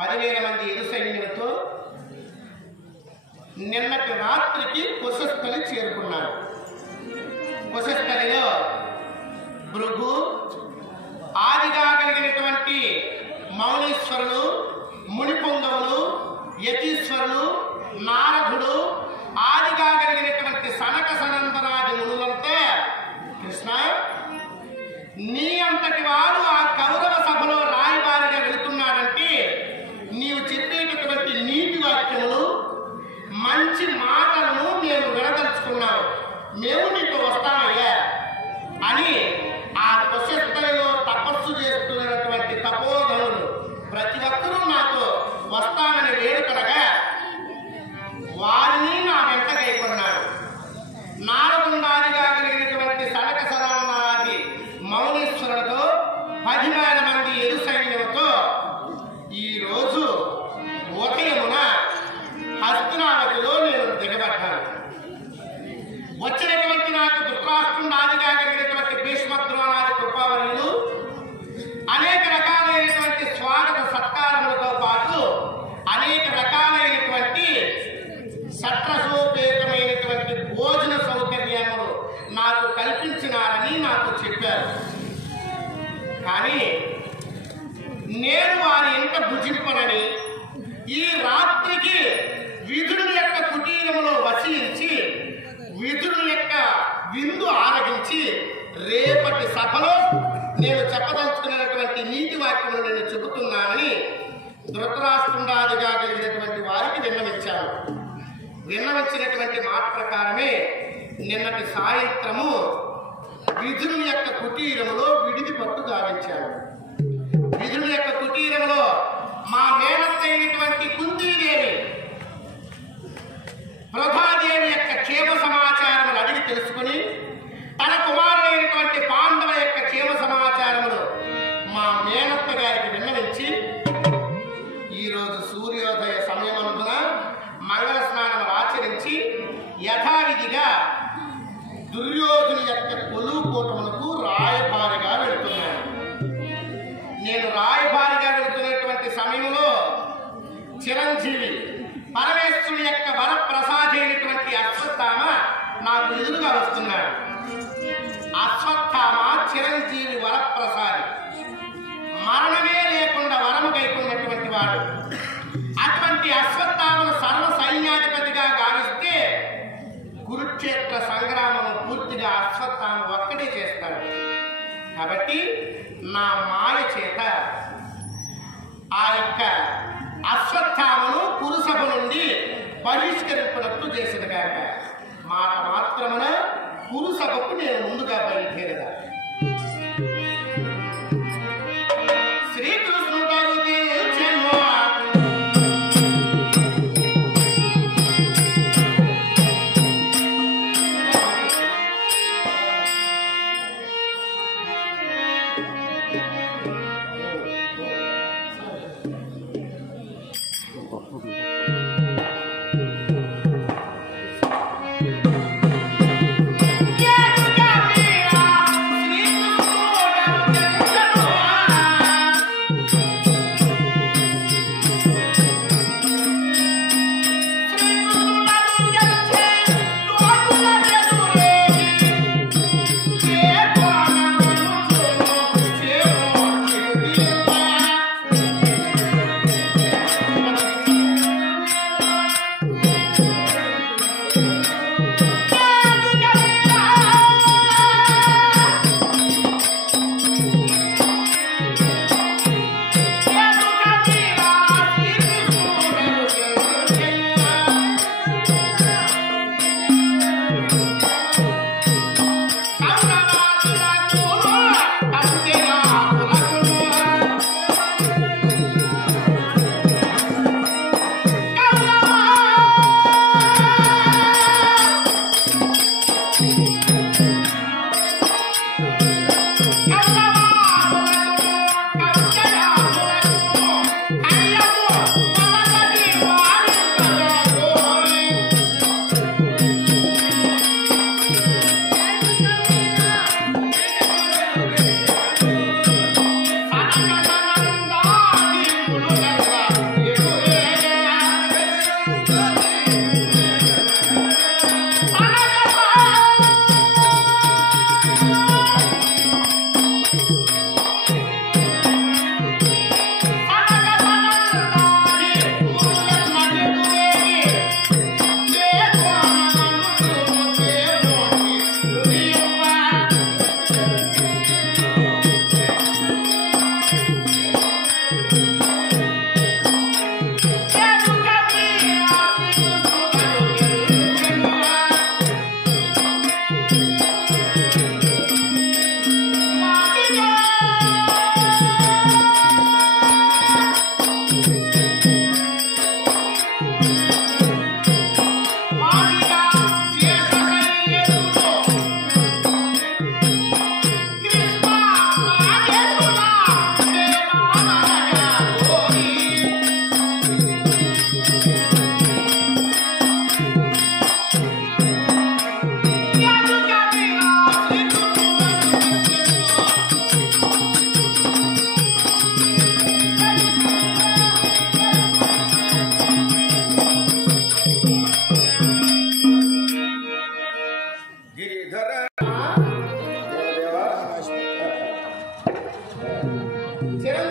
10,000 మంది ఎరు సైన్యులతో నిన్నటి రాత్రికి కుశస్థలి చేరుకున్నారు. కుశస్థలిలో భృగు, ఆదిగా కలిగినటువంటి మౌనీశ్వరులు, మునిపొంగవులు, యతీశ్వరులు, నారదుడు, ఆదిగా కలిగినటువంటి సనక సనందనాది మునులంతా, కృష్ణ నీ అంతటి వాడు ఆ కౌరవ సభలో రాయబారిగా వెళుతున్నాడంటే నీవు చెప్పేటటువంటి నీతి వాక్యములు, మంచి మాటలను నేను వినదలుచుకున్నాను, మేము నీకు వస్తామయ్యా అని ఆ కుశస్థలిలో తపస్సు చేస్తున్నటువంటి తపోధనులు ప్రతి ఒక్కరూ నాతో వస్తానని వేడుకనగా వారిని నా వెంట కైకొన్నారు. నారదుండాదిగా కలిగినటువంటి సనక సనాది మౌనీశ్వరులతో 10,000 మంది ఎరు సైన్యంతో ఈరోజు ఉదయమున హస్తినావతిలో నేను దిగబడ్డాను. వచ్చినటువంటి నాకు ధృతరాష్ట్రుడాదిగా కలిగినటువంటి భీష్మద్రోణాది కృపావరులు అనేక రకాలైనటువంటి స్వాగత సత్కారములతో పాటు అనేక రకాలైనటువంటి సత్రసోపేతమైనటువంటి భోజన సౌకర్యములు నాకు కల్పించినారని నాకు చెప్పారు. కానీ నేను వారి ఇంట భుజింపనని ఈ రాత్రికి విదురుని యొక్క కుటీరములో వసించి విదురుని యొక్క విందు ఆరగించి రేపటి సభలో నేను చెప్పదలుచుకున్నటువంటి నీతి వాక్యములు నేను చెబుతున్నానని ధృతరాష్ట్రుడాదిగా కలిగినటువంటి వారికి విన్నవించాను. విన్నవించినటువంటి మాట ప్రకారమే నిన్నటి సాయంత్రము విదురుని యొక్క కుటీరములో విడిది పట్టు గావించాను. విదురుని యొక్క కుటీరములో మా మేనత్త అయినటువంటి కుంతీదేవి ప్రభాదేవి యొక్క క్షేమ సమాచారములు అడిగి తెలుసుకుని తన కుమారుడైనటువంటి పాండవ యొక్క క్షేమ సమాచారములు మా మేనత్త గారికి విన్నవించి ఈరోజు సూర్యోదయ సమయమందున మంగళ స్నానం ఆచరించి యథావిధిగా దుర్యోధుని యొక్క కొలువు కూటములకు రాయబారిగా వెళుతున్నాను. నేను రాయబారిగా వెళుతున్నటువంటి సమయంలో చిరంజీవి పరమేశ్వరుని యొక్క వరప్రసాది అయినటువంటి అశ్వత్థామ నాకు ఎదురుగా వస్తున్నాడు. అశ్వత్థామ చిరంజీవి వరప్రసాది, మరణమే లేకుండా వరము కైకున్నటువంటి వాడు. అటువంటి అశ్వత్థామను సర్వ సైన్యాధిపతిగా గావిస్తే కురుక్షేత్ర సంగ్రామం పూర్తిగా అశ్వత్థామ ఒక్కడే చేస్తాడు. కాబట్టి నా మాయ చేత ఆ యొక్క అశ్వత్థామను కురుసభ నుండి బహిష్కరింపనట్టు చేసేది కాక మాట మాత్రమున కురుసభకు నేను ముందుగా బయలుదేరదా. Yeah!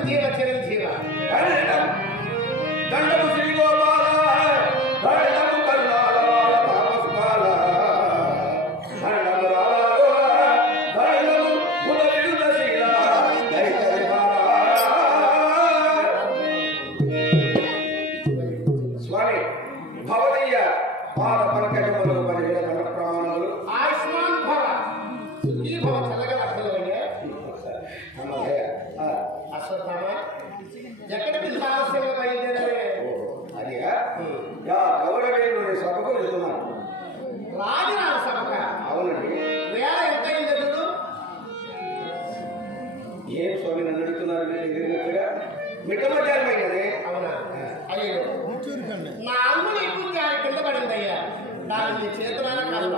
జీవ చిరంజీవ దండము శ్రీ గోపాల దండము కరుణాల తాపస్పాల దండము రావాలో దండము కుల విరుదశీల స్వామి భవదయ్య పాద పంకజములు పలికిన దండ ప్రమాణములు ఆయుష్మాన్ భవ ఈ భవ చల్లగా అర్థమయ్యా అశ్వత్థామ ఎక్కడికి ఆలస్యంగా బయలుదేరే అదిగా గౌరవేలు సభకు వెళ్తున్నాను రాజరాజ సభక అవునండి వేళ ఎంత అయింది చూడు ఏం స్వామి నన్ను అడుగుతున్నారు ఎగిరినట్టుగా మిట్ట మధ్యాహ్నమైనది అవునా అయ్యో నా అంగులు ఎక్కువ కింద పడిందయ్యా దాన్ని నీ చేతులైనా కాదు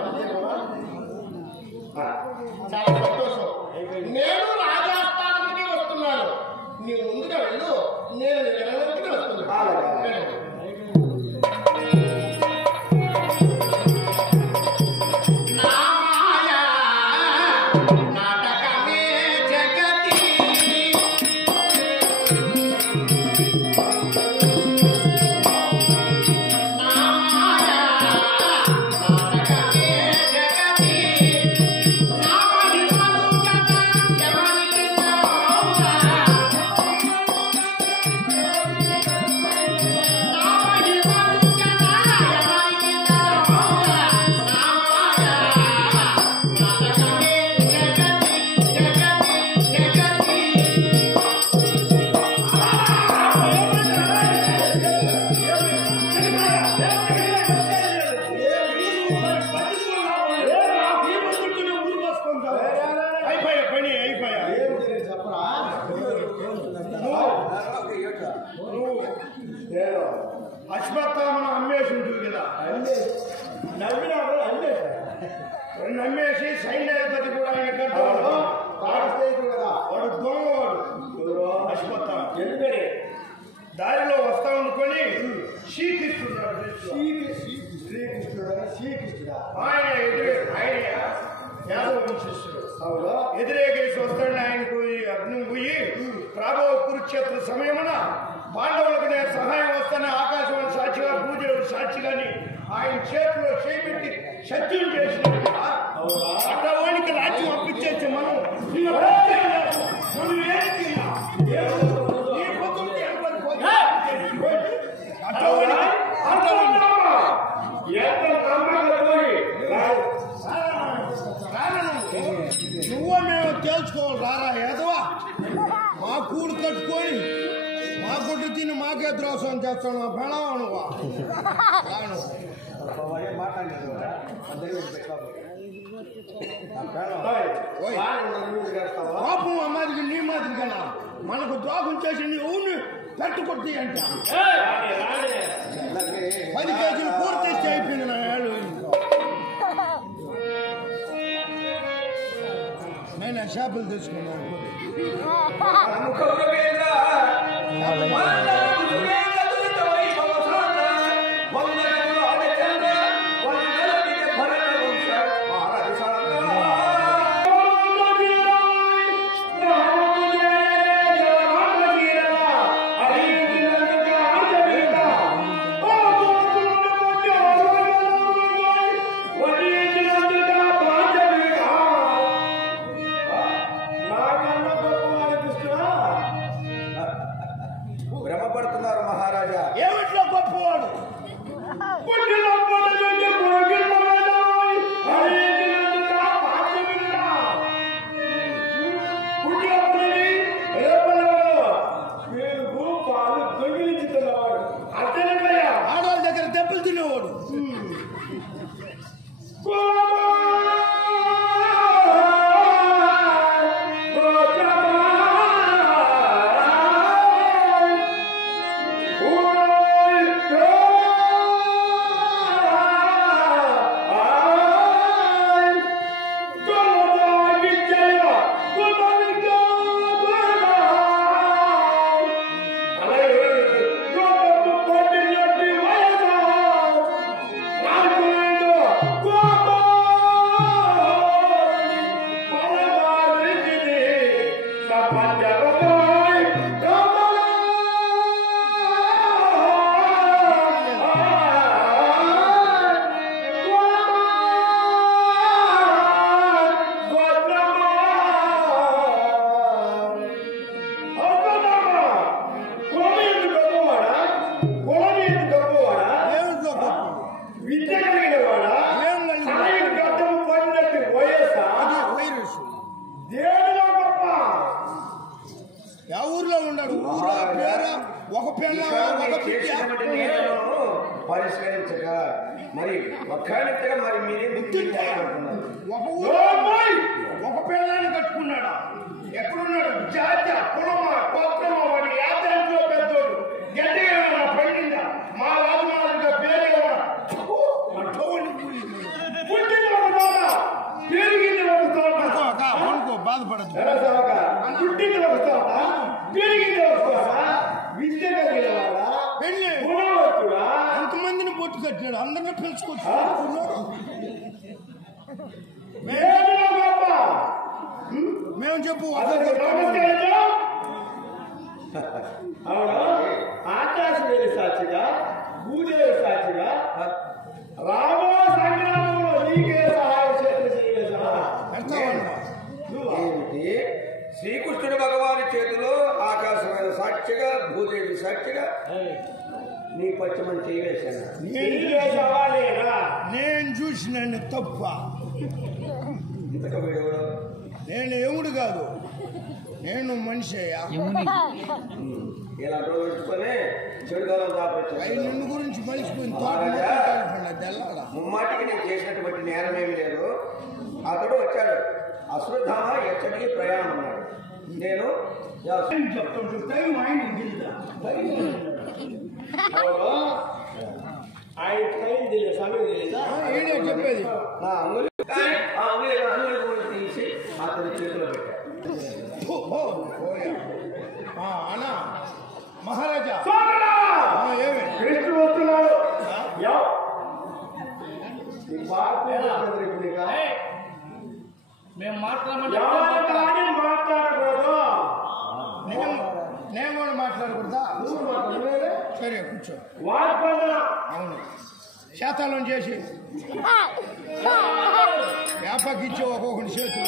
చాలా సంతోషం నేను రాజాస్థానానికి వస్తున్నాను నీవు ముందుగా వెళ్ళు నేను వెనక్కి వస్తున్నాను అశ్వత్థామను అమ్మేసి ఉంటుంది కదా నవ్వినాడు నమ్మేసి సైన్యాధిపతి కూడా ఆయన కట్టాడు వాడు దొంగవాడు అశ్వత్థామ ఎందుకని దారిలో వస్తా అనుకొని శ్రీకృష్ణుడు ఆయన యాదవ వంశస్థుడు ఎదురేగేసి వస్తాడు ఆయనకు అగ్ని పోయి ప్రాభవ కురుక్షేత్ర సమయమున పాండవులకు నేను సహాయం వస్తాను ఆకాశవాణి సాక్షిగా పూజలు సాక్షిగాని ఆయన చేతిలో చేపెట్టి సత్యం చేసినాడు కదా అట్లా వానికి రాజ్యం అప్పించేసి మనం నువ్వు మేము తేల్చుకోవాలి రారా ఏదవా మా కూడు కట్టుకొని మా గుడ్డు తిని మాకే ద్రోసం చేస్తాను నా బెళవా నువ్వా రాను పాపం అమ్మాదికి నీ మాదిరి కన్నా మనకు ద్రోహం చేసి నీ ఊరిని పెట్టుకొట్టి అంట 10 కేజీలు కూర తెచ్చి అయిపోయింది నా ఏళ్ళు నేను చేపలు తెచ్చుకున్నాను ఒక పిల్ల పరిష్కరించక మరి ఒక్కనిగా మరి మీరే ఒక పిల్లాన్ని కట్టుకున్నాడా ఎక్కడున్నాడు జాతి కులమా గోత్రమా వాడి యాత్రంలో పెద్దోడు గట్టిగా పండిందా మా రాజుమారిగా పేరు పుట్టింది ఒక తోట పెరిగింది ఒక తోట బాధపడదు పుట్టింది ఒక తోట పెరిగింది ఒక తోట విద్య కలిగిన వాళ్ళ ఎంతమందిని పొట్టు కట్టాడు అందరినీ పిలుచుకొచ్చుకున్నారు మేము చెప్పు ఆకాశ వేలి సాక్షిగా భూదేవి సాక్షిగా రామో సంగ్రామంలో నీకే సహాయం ఏమిటి శ్రీకృష్ణుడు భగవాని చేతిలో ఆకాశమైన సాక్షిగా భూదేవి సాక్షిగా నీ పచ్చమని చేయవేశాను నేను చూసినండి తప్ప ఇంతక వీడెవడు నేను ఎముడు కాదు నేను మనిషి అయ్యా ఇలా రోజుకొని చెడుగాలం దాపొచ్చాను నిన్ను గురించి మలిసిపోయింది ముమ్మాటికి నేను చేసినటువంటి నేరమేమి లేదు అతడు వచ్చాడు అశ్వత్థామ ఎచ్చటికి ప్రయాణం అన్నాడు నేను చెప్తాను టైం ఆయన ఆయన టైం తెలియదు సమయం తెలీదా చెప్పేది నా అంగుళి తీసి అతని చేతిలో పెట్టాడు అన్నా మహారాజా ఏమి కృష్ణుడు వస్తున్నాడు మేము మాట్లాడకూడదు నేను కూడా మాట్లాడకూడదా సరే కూర్చో అవును శాతాలను చేసి వ్యాపకిచ్చి ఒక్కొక్కటి చేతులు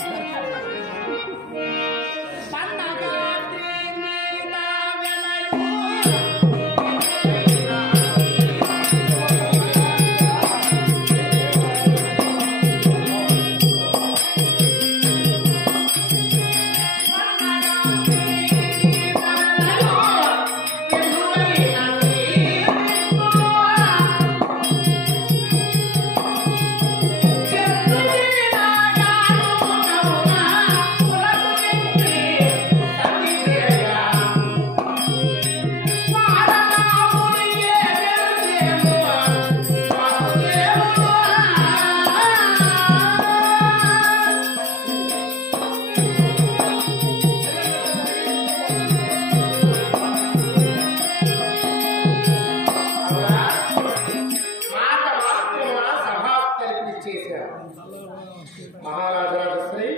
మహారాజరాజశ్రీ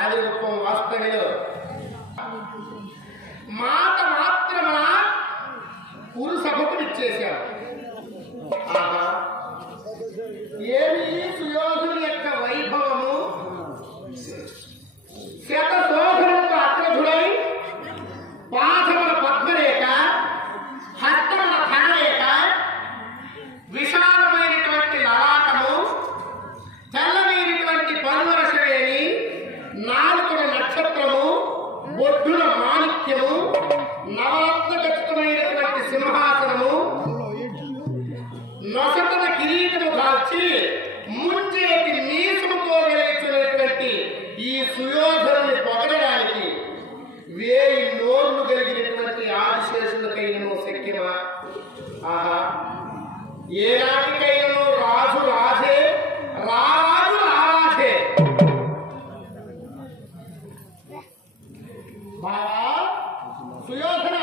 ఆదిగొప్పం వాస్తవిలో మాట మాత్రమున పురుషభకు ఇచ్చేశాడు. ఆహా ఏమి సుయోధుని యొక్క వైభవము శతశోధనకు అగ్రధుడై పాఠముల పద్మరేఖ హస్తముల ధనరేఖ విశాలమైనటువంటి లలాటము తెల్లమైనటువంటి పరువరసవేణి నాలుగుల నక్షత్రము బొడ్డుల మాణిక్యము నవరత్నగతమైనటువంటి సింహాసనము నొసటన కిరీటము దాల్చి ముంచేటి నీసముతో వెలుగుతున్నటువంటి ఈ సుయోధనుని పొగడడానికి 1000 నోర్లు కలిగినటువంటి ఆదిశేషులకైనను శక్యమా? ఆహా ఏనాటికైనను రాజు రాజే రారాజు రారాజే. బావా సుయోధన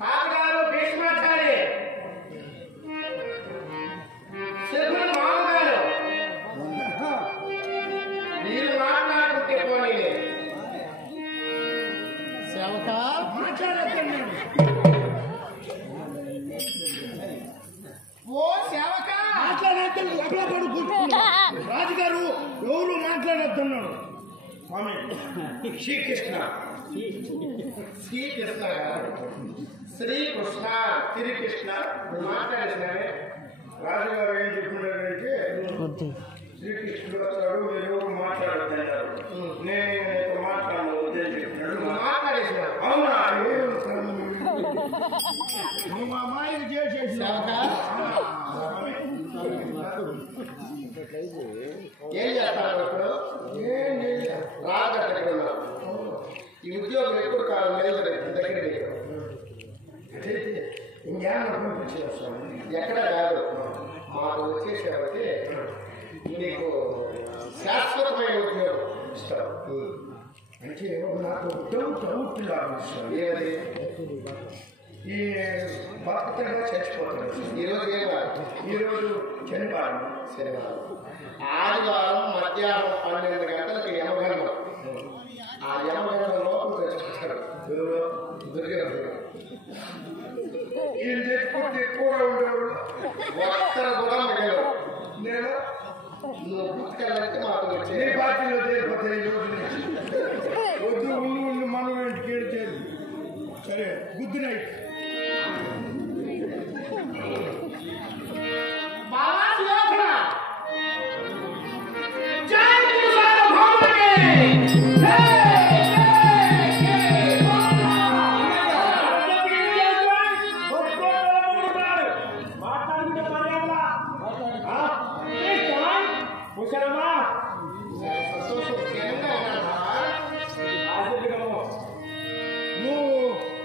తాతగారు భీష్మాచారి శకుని మామగారు మీరు మాట్లాడుకుంటే పోనీ సేవక మాట్లాడకండి. ఓ సేవక మాట్లాడద్దండి. రాజుగారు ఎవరు మాట్లాడొద్దన్నాడు. స్వామి శ్రీకృష్ణ శ్రీకృష్ణ గారు శ్రీకృష్ణ శ్రీకృష్ణ మాట్లాడినారే రాజుగారు ఏం చెప్పినారంటే శ్రీకృష్ణుడు వస్తాడు మీరు మాట్లాడుతున్నారు నేను మాట్లాడను ఉదయం చెప్పినాడు మాట్లాడేసిన అవునా నువ్వు మా మాయకు చేసేసి ఏం చేస్తారు ఇప్పుడు రాజు ఈ ఉద్యోగం ఎప్పుడు కాదు దగ్గర ఇంకేమన్నా పంపించేస్తాను ఎక్కడ కాదు మాకు వచ్చేసేవైతే నీకు శాశ్వతమైన ఉద్యోగం ఇస్తారు. అంటే నాకు డౌట్ ఏది ఈ భక్తుగా చచ్చిపోతాడు ఈరోజు ఏం కాదు, ఈరోజు శనివారం శనివారం ఆదివారం మధ్యాహ్నం 12 గంటలకు యమగండం. ఆ యమగండం లోపల తెచ్చుకుంటాడు దుర్గడు. ఈయన తెచ్చుకుంటే ఎక్కువ ఉండేవాడు ఒక్కరు కూడా మిగలరు. నేను నువ్వు పుట్టుకెళ్ళంటే మాకు ఏ వచ్చే పార్టీలో చేరిపోతే ఈ రోజు నుంచి వద్దు ఉండి మనం ఇంటికి ఏడ్చేది సరే గుడ్ నైట్ బాబా శివోధన జై కిసాన్ భూమికి జై నువ్వు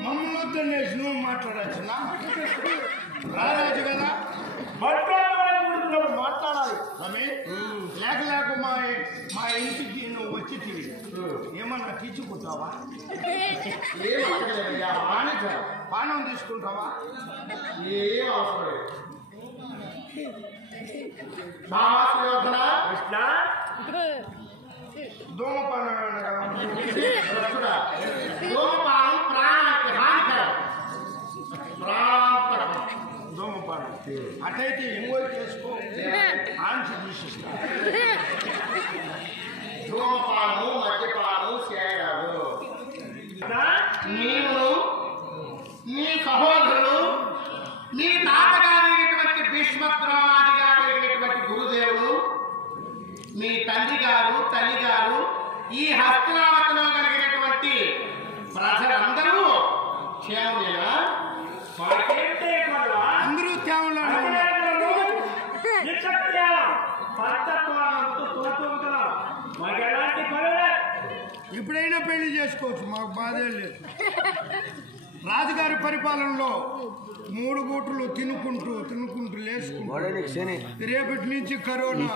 మమ్మల్ని వద్దనేసి నువ్వు మాట్లాడచ్చునా రారాజు కదా మాట్లాడాలి స్వామి లేక మా ఇంటికి నువ్వు వచ్చి తిరిగి ఏమన్నా తీసుకుంటావా పానం తీసుకుంటావా ఏం అవసరం లేదు. బాబా శివోధన కృష్ణ ధూమపానం ఏమన్నా కదా ధూమపానం ప్రాణానికి హానికరం. ప్రాణాంతకం. ధూమపానం అట్లయితే ఇంకో చేసుకో ఆంచి తీసిస్తా ధూమపానము మద్యపానము చేయరాదు. నీవు నీ సహోదరులు నీ తాతగారైనటువంటి భీష్మద్రోణాదిగా కలిగినటువంటి గురుదేవుడు మీ తండ్రి గారు తల్లి గారు ఈ హస్తినావతిలో కలిగినటువంటి ప్రజలందరూ క్షేమమేనా? అందరూ తేవలో ఎప్పుడైనా పెళ్లి చేసుకోవచ్చు మాకు బాధే లేదు రాజుగారి పరిపాలనలో 3 పూటలు తినుకుంటూ లేచుకుంటూ రేపటి నుంచి కరోనా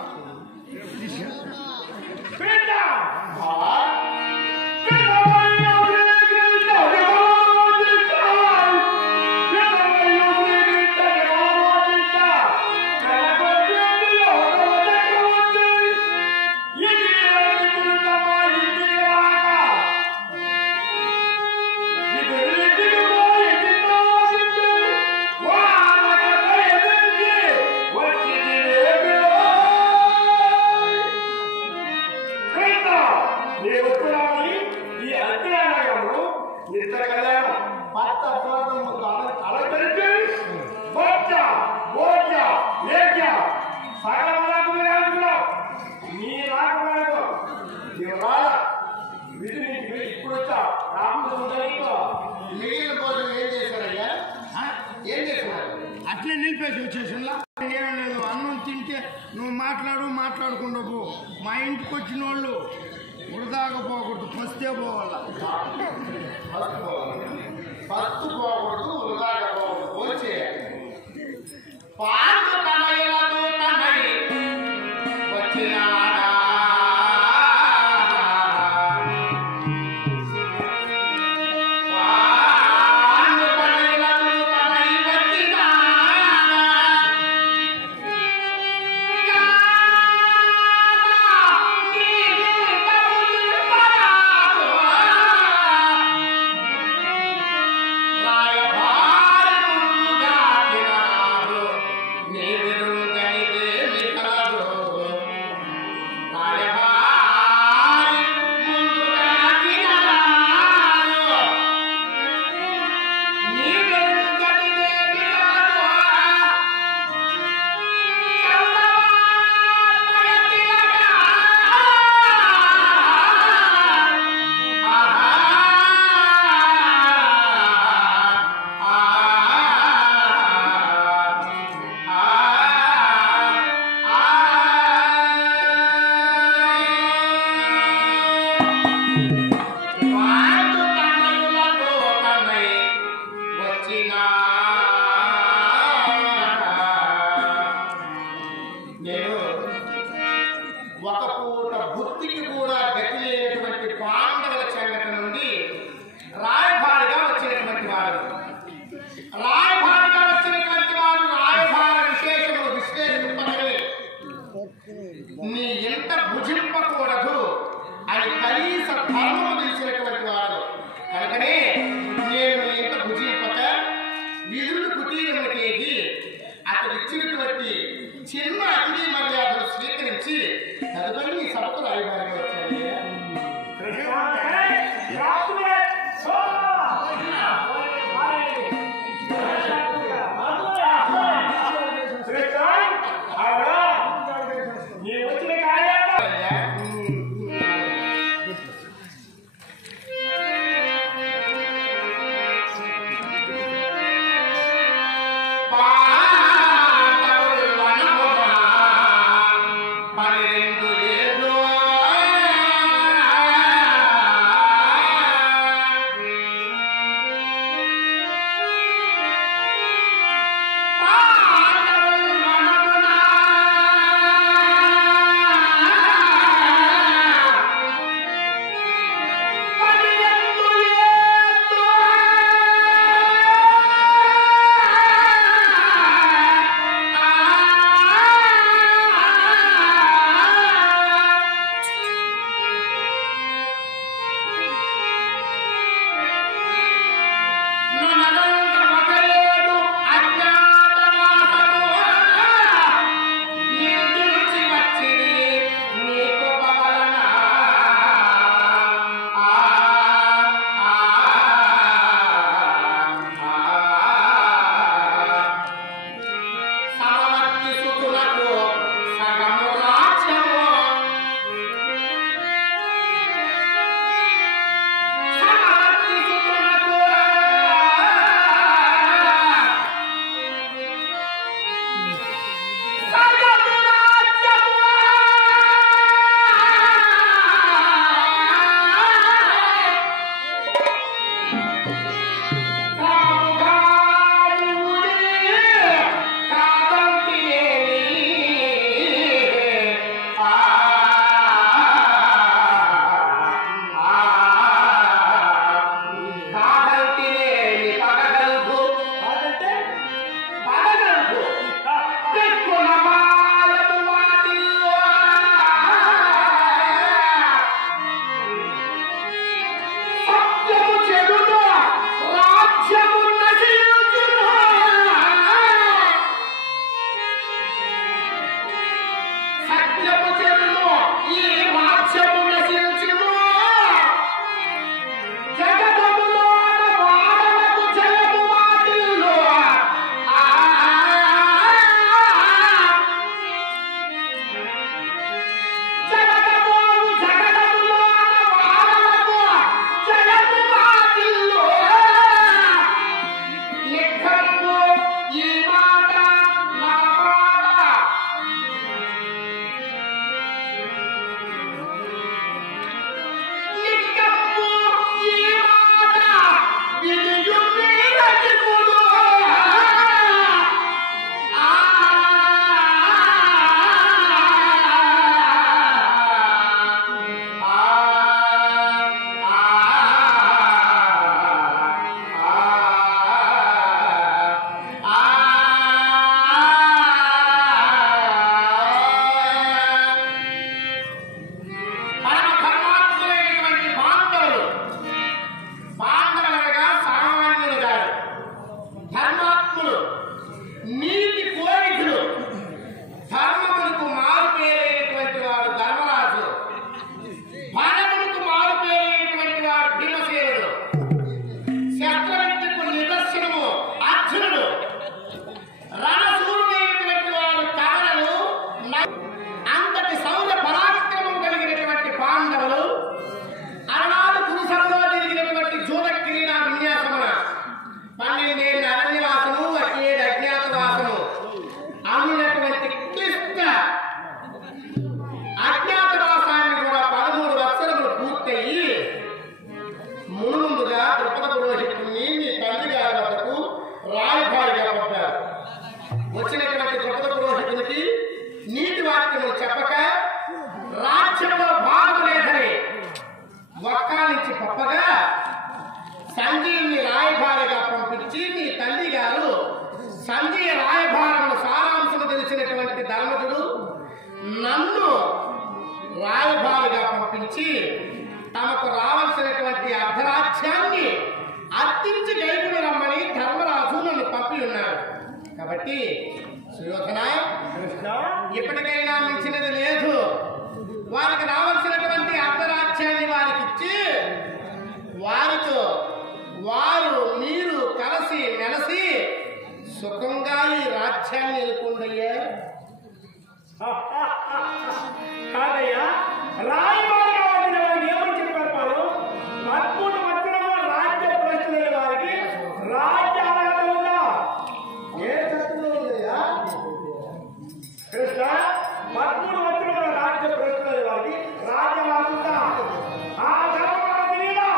మిగిలిన భోజనం ఏం చేశారయ్యా? ఏం చేస్తున్నారు? అట్లే నిలిపేసి వచ్చేసిందా ఏం లేదు అన్నం తింటే నువ్వు మాట్లాడకుండా పో మా ఇంటికి వచ్చిన వాళ్ళు వృధాగా పోకూడదు ఫస్టే పోవాలా ఫస్ట్ పోకూడదు, వృధాగా పోకూడదు. వచ్చేయాలి. పార్వ తనయులతో తనయి వచ్చినాడా తమకు రావాల్సినటువంటి అర్ధరాజ్యాన్ని అర్పించి గైకుని రమ్మని ధర్మరాజు నన్ను పంపి ఉన్నాడు. కాబట్టి సుయోధన, ఇప్పటికైనా మించినది లేదు. వారికి రావాల్సినటువంటి అర్ధరాజ్యాన్ని వారికి ఇచ్చి వారితో మీరు కలిసి మెలసి సుఖంగా ఈ రాజ్యాన్ని ఎదుర్కొండయ్యా. కాదయ్యా, రాయబారిగా వచ్చిన వారికి ఏమని చెప్పారు? వాళ్ళు 13 సంవత్సరాల రాజ్య ప్రశ్నల వారికి రాజ్య అర్హత ఉందా? ఏ చట్టంలో ఉందయ్యా కృష్ణ? 13 సంవత్సరాల రాజ్య ప్రశ్నల వారికి రాజ్య అర్హత ఉందా? ఆ ధర్మరాజు తెలియదా?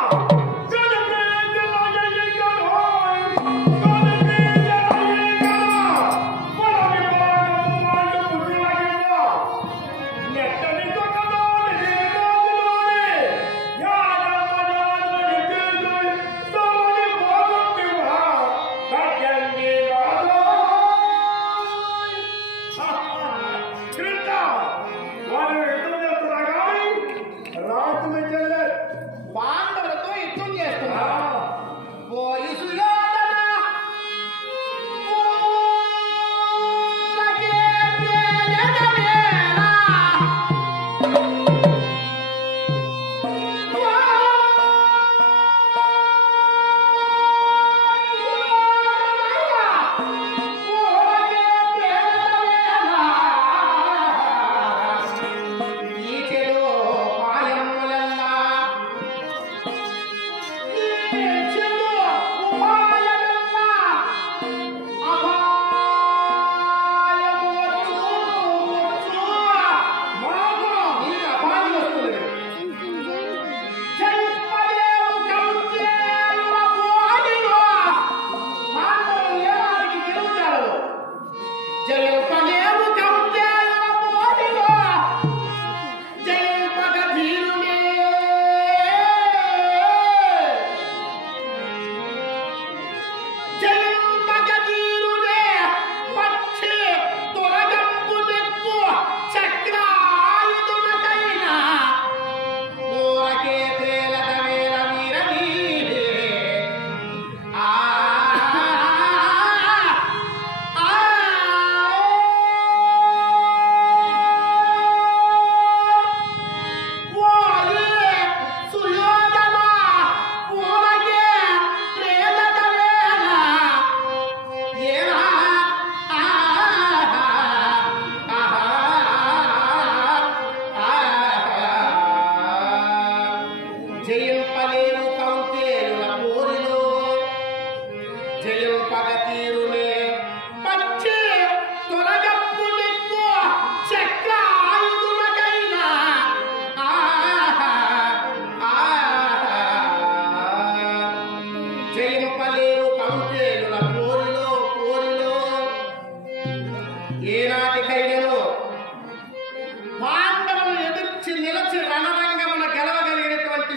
పాండవులతో యుద్ధం చేస్తున్నారు.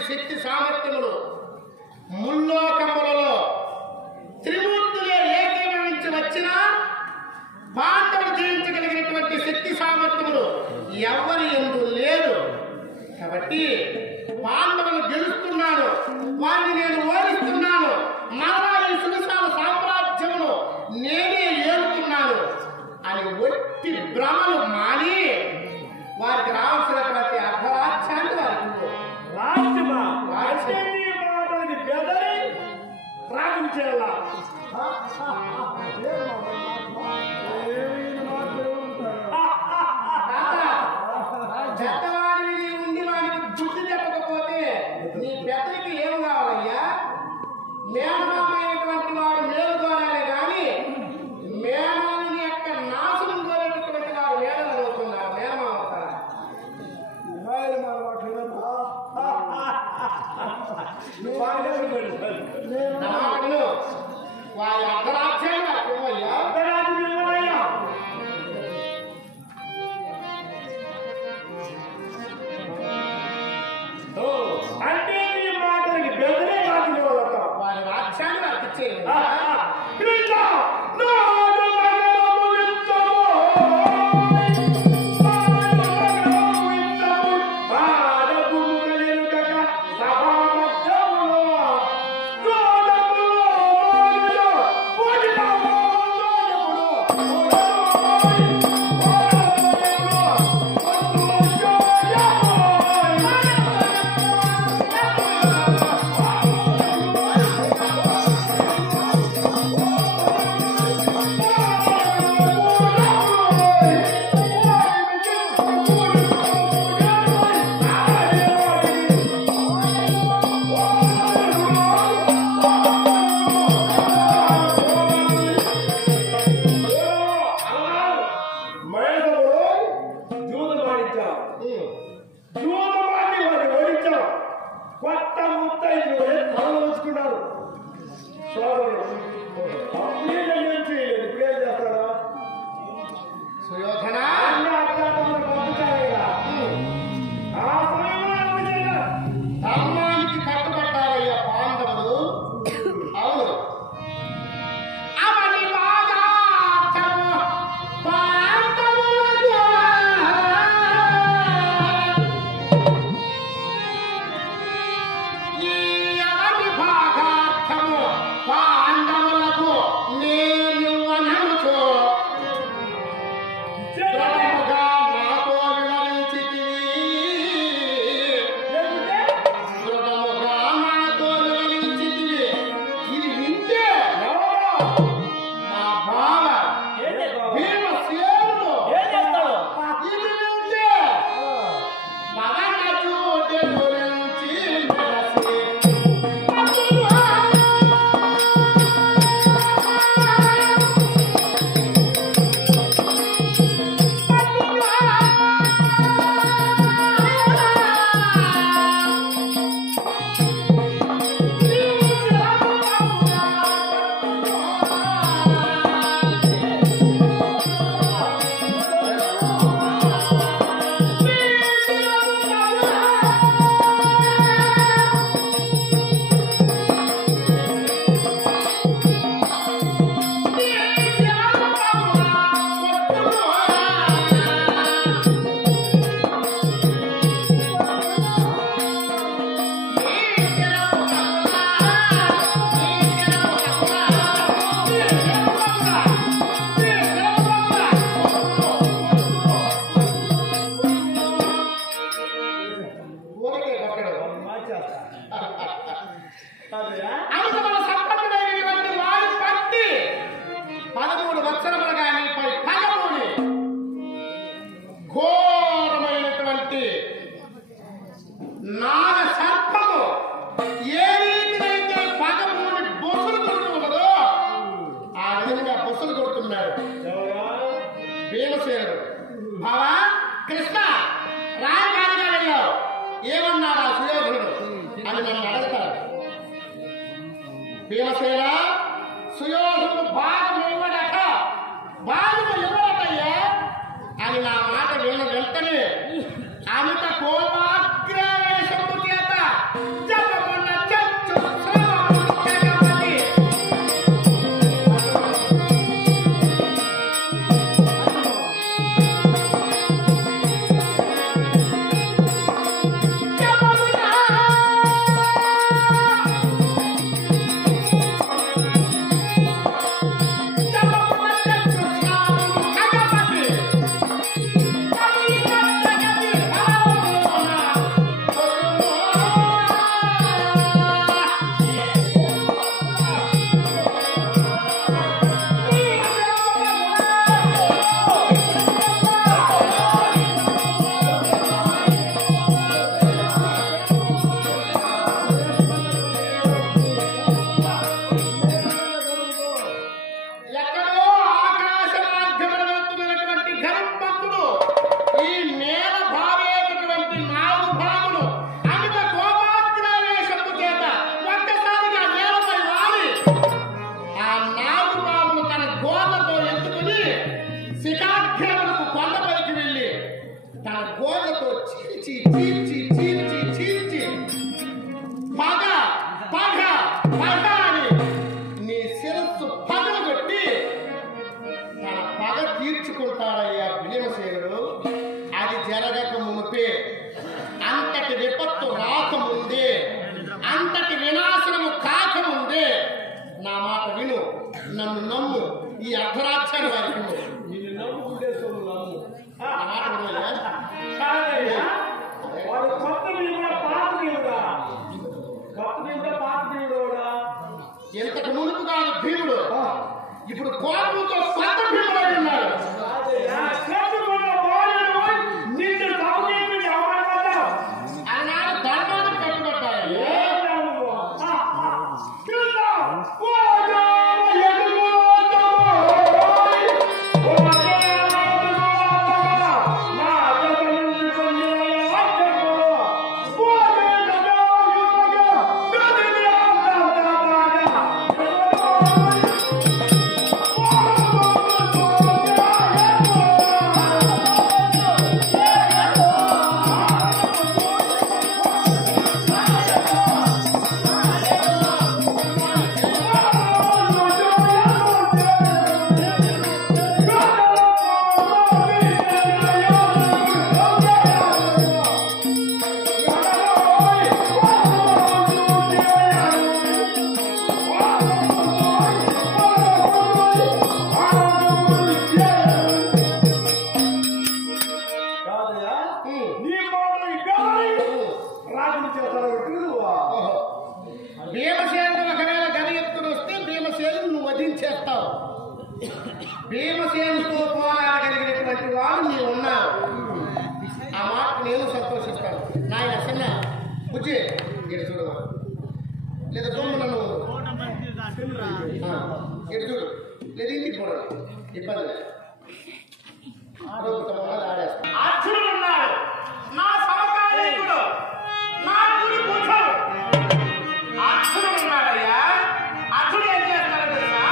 శక్తి సామర్థ్యములు ముల్లోకములలో త్రిమూర్తులే ఏకీభవించి వచ్చినా పాండవులు జయించగలిగినటువంటి శక్తి సామర్థ్యములు ఎవరి యందు లేదు. కాబట్టి పాండవులు గెలుస్తున్నాను, వారిని నేను ఓడిస్తున్నాను, మరలా ఈ సువిశాల సామ్రాజ్యమును నేనే ఏలుతున్నాను అని ఒట్టి భ్రమలు మాని వారికి రావాల్సినటువంటి అర్ధరాజ్యాన్ని వారికి రాజు చేయాల చెత్తవాడిని ఉండి వాడికి బుద్ధి చెప్పకపోతే నీ పెద్దరికి ఏం కావాలయ్యా? మేనమామైనటువంటి వాడు మేలు కోరాలి కానీ మేనని యొక్క నాశనం కోరేటటువంటి వాడు మేనలు అవుతున్నారు. మేనమామ వారి అర్ధరాజ్యాన్ని అర్థమయ్యా. అంటే నీ మాటలకి బెదరే రాజు వారి రాజ్యాన్ని అర్పించేయండి. కొత్త ముత్తైదు తలవలుచుకున్నారు సోదరులు. అప్పుడే నిర్ణయం చేయలేదు, ఇప్పుడేం చేస్తారా? సుయోధన అన్ని అత్యాతములు పంపుతారుగా. ఆ సమయంలో ధర్మానికి కట్టుబడ్డారయ్యా పాండవులు. అవును, అవని బాధార్థము పాండవులకు ఈ అవని బాధార్థము పాండవులకు నేను అననుచో దృఢముగా నాతో వివరించితివి. దృఢముగా నాతో వివరించితివి. ఇది వింటే మా బావ భీమసేనుడు ఇది వింటే మగనజుడి గురించి మెరసి ఊరికే కొట్టడు. అనుసమన సంపన్నుడైనటువంటి వారి పట్టి 13 వత్సరములుగా నీపై పగబూని ఘోరమైనటువంటి నాగ సర్పము ఏ రీతినైతే పగబూని బొసులు కొడుతుందో ఆ విధంగా బొసులు కొడుతున్నాడు భీమసేనుడు. బావా కృష్ణ రాయబారిగా వెళ్ళావు, ఏమన్నాడు ఆ సుయోధనుడు అని నన్ను అడుగుతాడు. భీమసేన సుయోధనుడు భాగం ఇవ్వడట, భాగం ఇవ్వడటయ్యా అని నా మాట విన్న వెంటనే అమిత కోపాగ్రవేశము చేత జపమున్న చచ్చు శ్రమముంటగమని ఎక్కడో ఆకాశ మార్గమున వెళ్తున్నటువంటి గరుత్మంతుడు ఈ నేల భావేటటువంటి 4 భాగములు అమిత కోపాగ్రవేశము చేత ఒక్కసారిగా నేలపై వాలి ఆ 4 భాగములు తన గోర్లతో ఎత్తుకుని శిఖాగ్రములకు కొండపైకి వెళ్ళి తన గోర్లతో చీల్చి చీల్చి చీల్చి చీల్చి పగ పగ పగ అని నీ శిరస్సు పగలగొట్టి తన పగ తీర్చుకుంటాడయ్యా భీమసేనుడు. అది జరగక మునిపే, అంతటి విపత్తు రాకముందే, అంతటి వినాశనము కాకముందే నా మాట విను, నన్ను నమ్ము, ఈ అర్ధరాజ్యాన్ని వారికి నిన్ను నమ్ముకుంటే సొమ్ము నమ్ము. నా మాట వినయ్యా. కాదయ్యా, వాడు కొత్త వీరుడా పాత వీరుడా? కొత్త వీరుడా పాత వీరుడా? ఇంతకు మునుపు కాదు భీముడు, ఇప్పుడు కోపంతో సొంత భీముడై ఉన్నాడు. కాదయ్యా, కట్టుకున్న బాలుడు నిన్ను తప్పుచేసి ఎవరు పడ్డావు? ఆనాడు ధర్మానికి కట్టుబడ్డాడు. నా చేస్తావు. భీమసేనుతో పోరాడగలిగినటువంటి వాడు నీవు ఉన్నావు. ఆ మాట నేను సంతోషిస్తాను. నాయన చిన్న బుజ్జి ఇటు చూడు, లేదా దొమ్ము నన్ను ఇటు చూడు, లేదా ఇంటికి పోవడం ఇబ్బంది లేదు. అర్జునుడు ఉన్నాడు, నా సమకాలీకుడు, నా గురి కూర్చోడు. అర్జునుడు ఉన్నాడయ్యా. అర్జునుడు ఏం చేస్తాడు తెలుసా?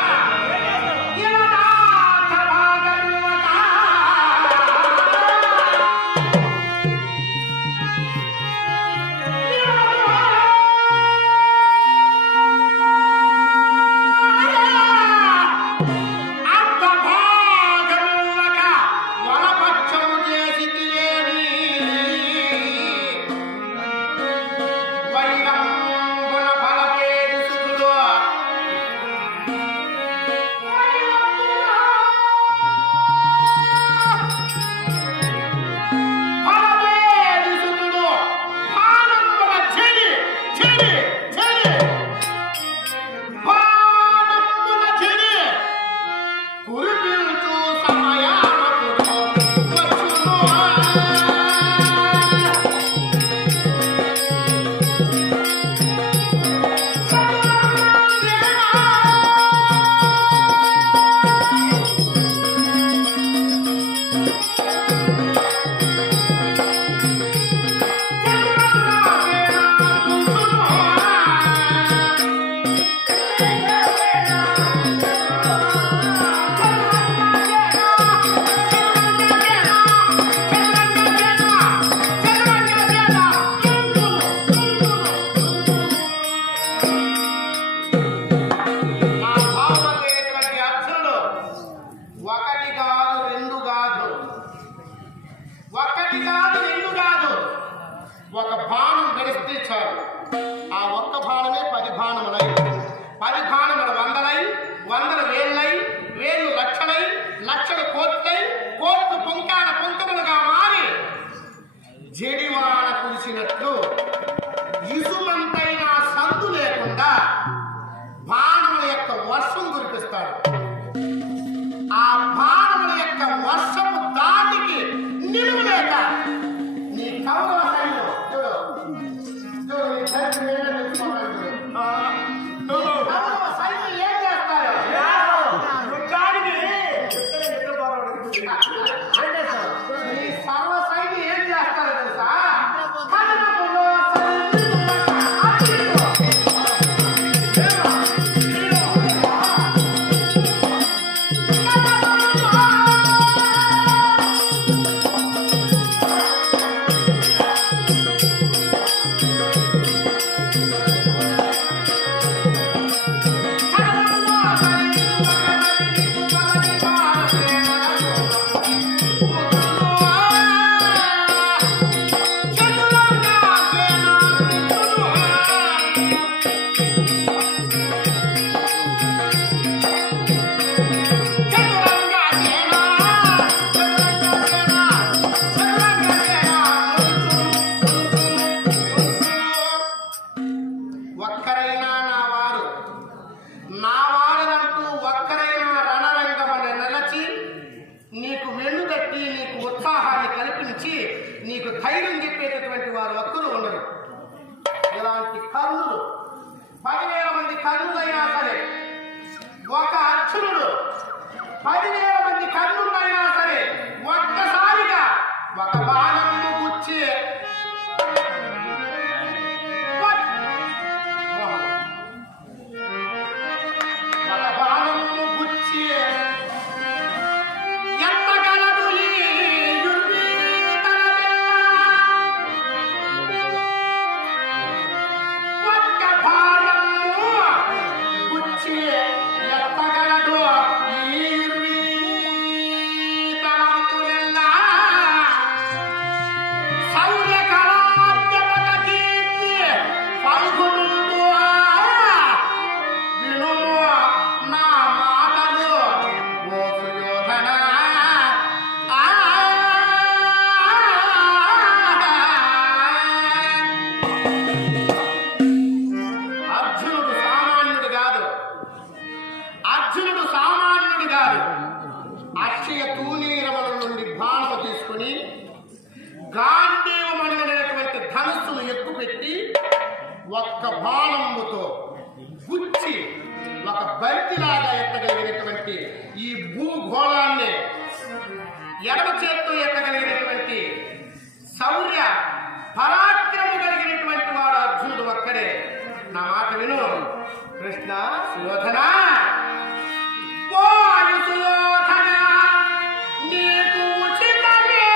ఒక బాణం గడిస్తే చాలు. ఆ ఒక్క బాణమే 10 బాణములై, 10 బాణములు వందలై, వందల వేళ్ళై, వేళ్ళు లక్షలై, లక్షలు కోట్లై, కోట్లు పుంకాల పుంకములుగా మారి జడివాన కురిసినట్లు ఇసుమంతైనా సందు లేకుండా బాణముల యొక్క వర్షం కురిపిస్తాడు. ఆ బాణముల యొక్క వర్షము దాటికి నిలువలేక నీ కౌరవ సైన్యం చూడు చూడు నీ చరిత్ర ఏదో తెలుసుకోవాలి. కౌరవ సైన్యం ఏం చేస్తారు? నీ సర్వ సైన్యం ఏం చేస్తారు తెలుసా? ఒక్కరైనా నా వారనంటూ ఒక్కరైనా రణరంగమని నిలచి నీకు వెన్నుదట్టి నీకు ఉత్సాహాన్ని కల్పించి నీకు ధైర్యం చెప్పేటటువంటి వారు ఒక్కరు ఉండరు. ఇలాంటి కర్ణులు 10,000 మంది కర్ణులైనా సరే, ఒక అర్జునుడు 10,000 మంది కర్ణులైనా సరే ఒక్కసారిగా ఒక బాణము గుచ్చి ఒక్క బాణంతో గుచ్చి ఒక బంతిలాగా ఎత్తగలిగినటువంటి ఈ భూగోళాన్ని ఎడమ చేత్తో ఎత్తగలిగినటువంటి శౌర్య పరాక్రమ కలిగినటువంటి వాడు అర్జునుడు ఒక్కడే. నా మాట విను కృష్ణ. సుయోధన, సుయోధన నీకు ఉచితమే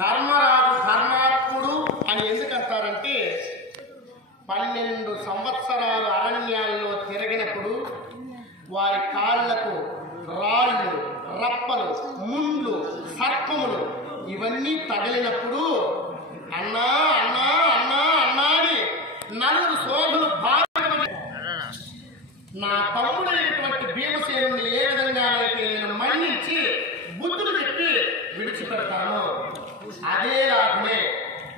ధర్మరాజు ధర్మాత్ముడు అని ఎందుకంటారంటే 12 సంవత్సరాలు అరణ్యాల్లో తిరిగినప్పుడు వారి కాళ్లకు రాళ్ళు, రప్పలు, ముండ్లు, సర్పములు ఇవన్నీ తగిలినప్పుడు అన్నా అన్నా అన్నా అన్నా అని 4 సోదరులు నా తమ్ముడైనటువంటి భీమసేనుని ఏ విధంగా అయితే నేను మన్నించి బుద్ధులు పెట్టి విడిచిపెడతాను, అదే లాభమే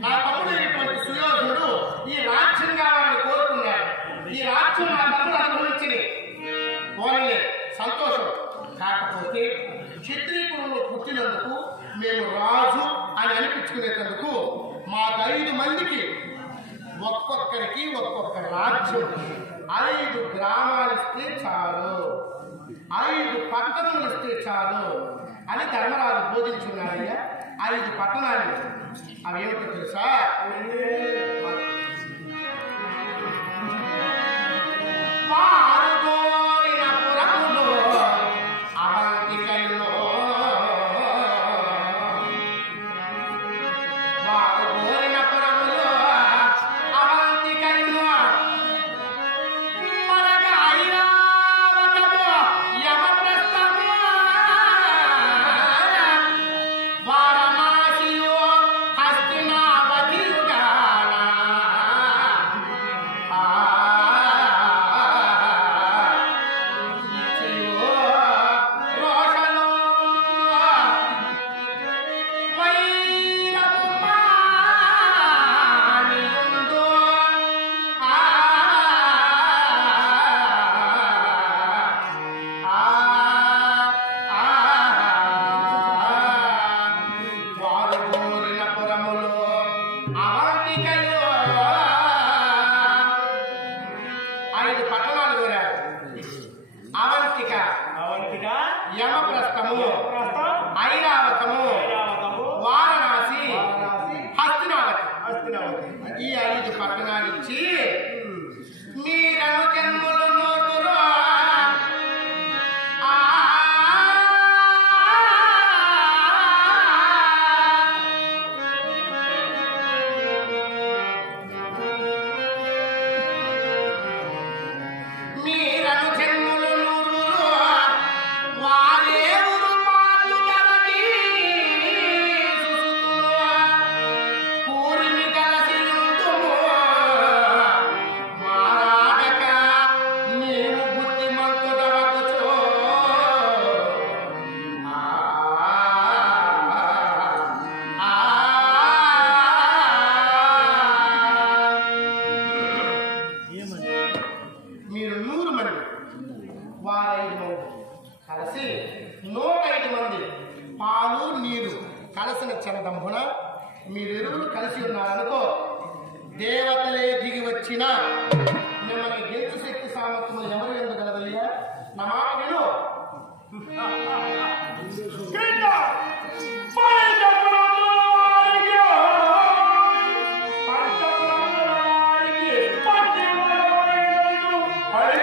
నా తమ్ముడైనటువంటి సుయోధనుడు ఈ రాజ్యం కావాలని కోరుకున్నాడు. ఈ రాజ్యం నా తమ్ముడు అనుభవించింది పోనీ సంతోషం. కాకపోతే క్షత్రియులు పుట్టినందుకు మేము రాజు అని అనిపించుకునేందుకు మాకు 5 మందికి ఒక్కొక్కరికి ఒక్కొక్క రాజ్యం 5 గ్రామాలు ఇస్తే చాలు, 5 పట్టణాలు ఇస్తే చాలు అని ధర్మరాజు బోధించున్నారయ్యా. 5 పట్టణాలు అవి ఏమిటో తెలుసా? యమప్రస్థము, ఐరావతము, వారణాసి, హస్తినావతి ఈ 5 పట్టణాలు ఇచ్చి మీరను జన్ములు నోటులో మీరు 100 మంది, వారు 5 మంది కలిసి 105 మంది పాలు నీరు కలిసిన చందంబున మీరెరువులు కలిసి ఉన్నారనుకో, దేవతలే దిగి వచ్చినా మిమ్మల్ని గెలుచు శక్తి సామర్థ్యం ఎవరు ఎందుకు కలదయ్యా? నా మాట విను. Hey!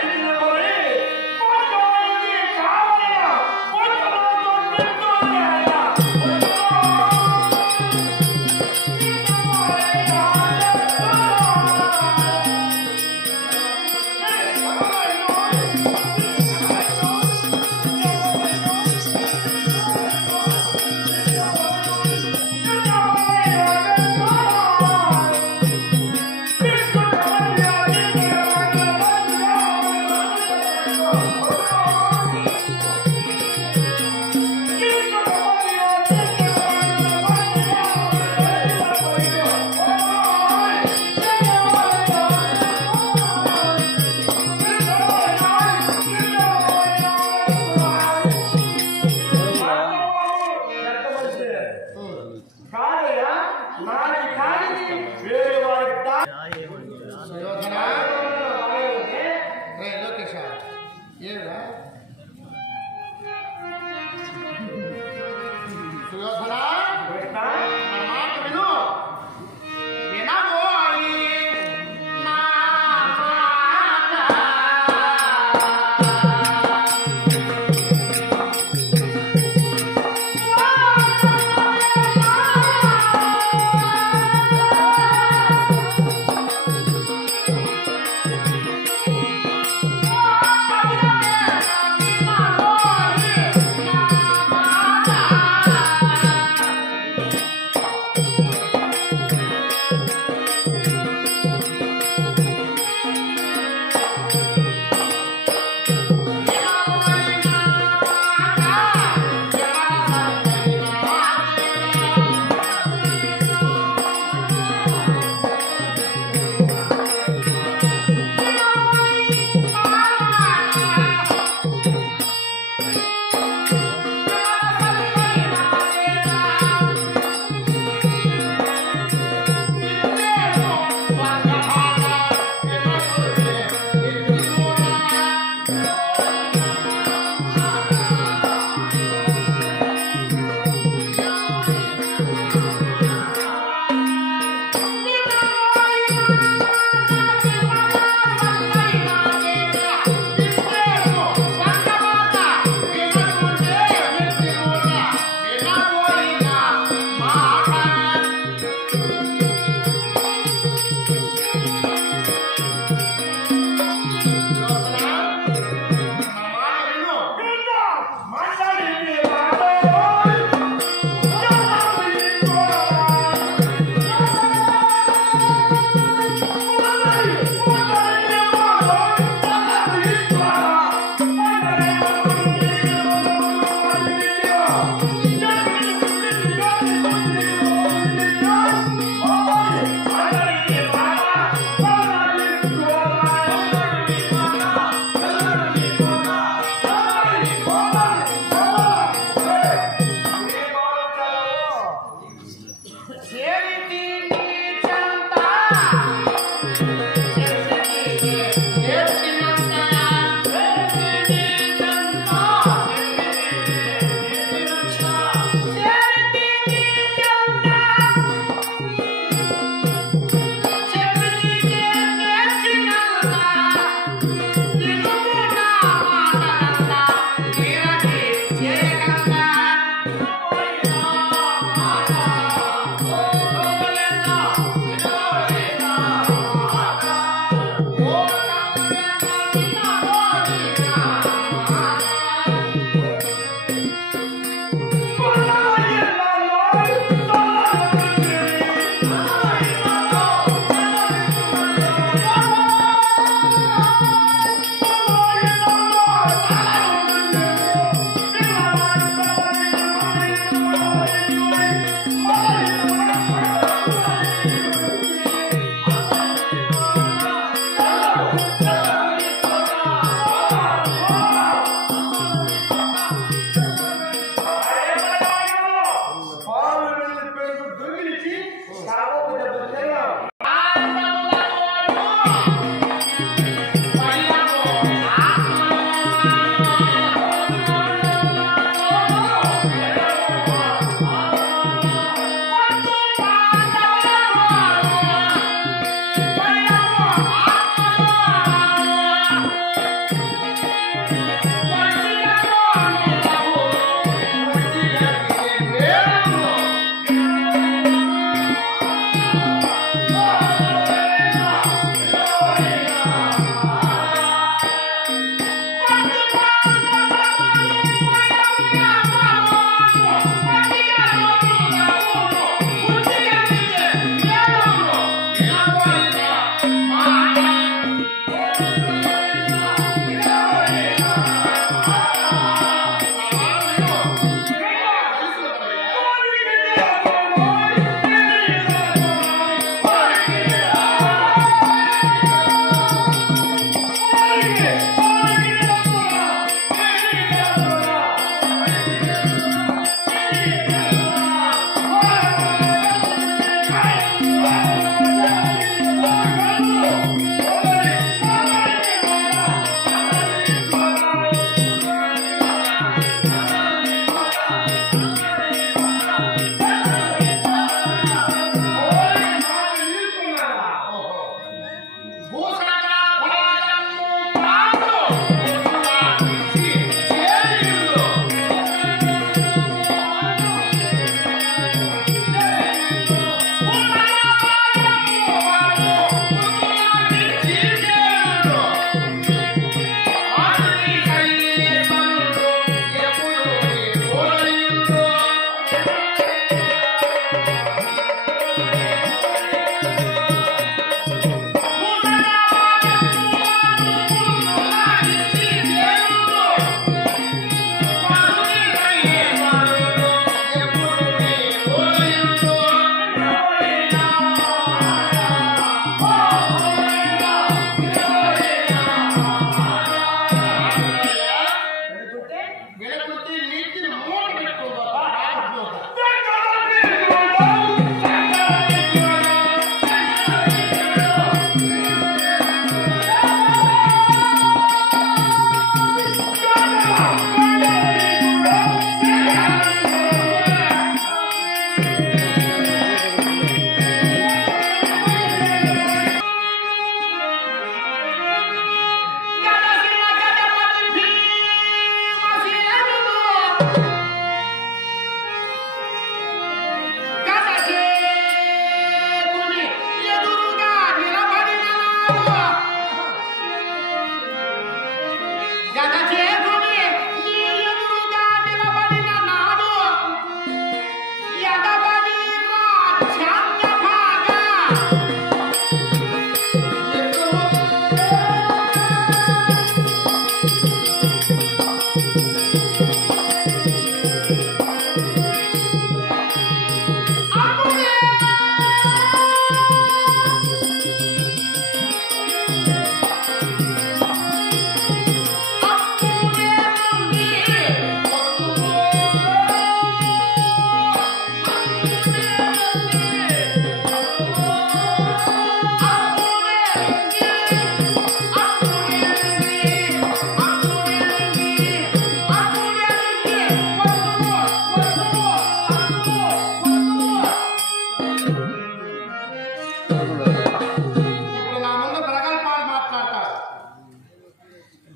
వెనకుడితే నీతిని మూట పెట్టుకోవాలి.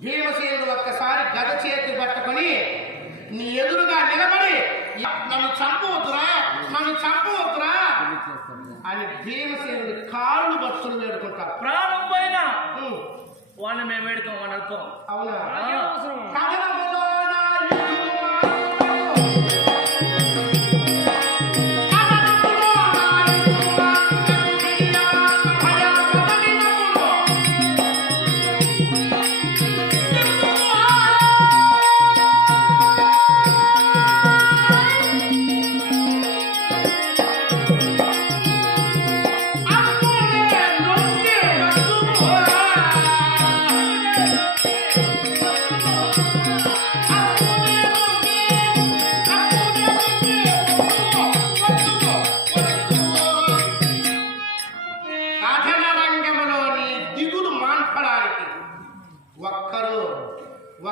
భీమసేనుడు ఒక్కసారి గద చేతి పట్టుకొని నీ ఎదురుగా నిలబడి నన్ను చంపవద్దురా అని భీమసేనుడు కాళ్ళు భక్తులు వేడుకుంటారు. ప్రాణం పోయినా వాడిని మేము వేడుకోం అని అర్థం. అవునా?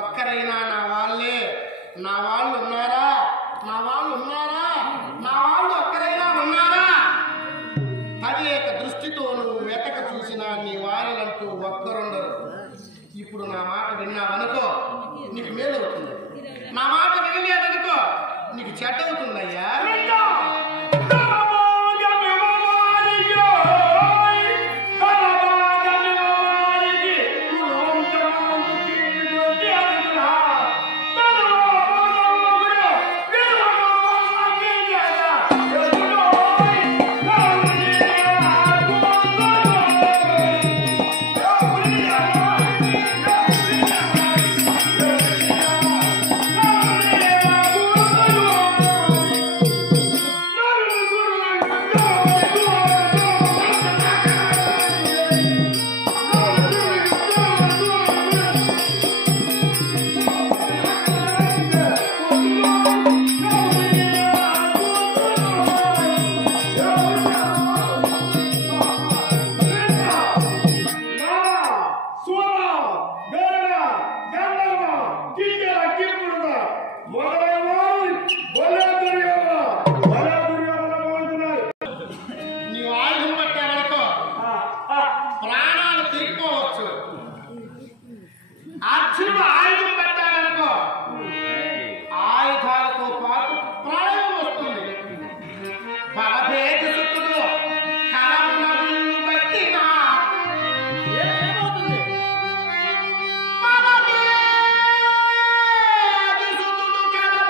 ఒక్కరైనా నా వాళ్ళు ఉన్నారా? ఒక్కరైనా ఉన్నారా? తదేక దృష్టితో నువ్వు వెతక చూసినా నీ వాళ్ళంటూ ఒక్కరుండరు. ఇప్పుడు నా మాట విన్నావనుకో నీకు మేలు అవుతుంది, నా మాట వినలేదనుకో నీకు చెడ్డ అవుతుందయ్యా. అర్జునుడు ఆయుధం పెట్టాలనుకో ఆయుధాలతో పాటు ప్రళయం వస్తుంది. బలభేద సుతుడు కరములను బట్టినా ఏమవుతుంది? బలభేద సుతుడు కరములను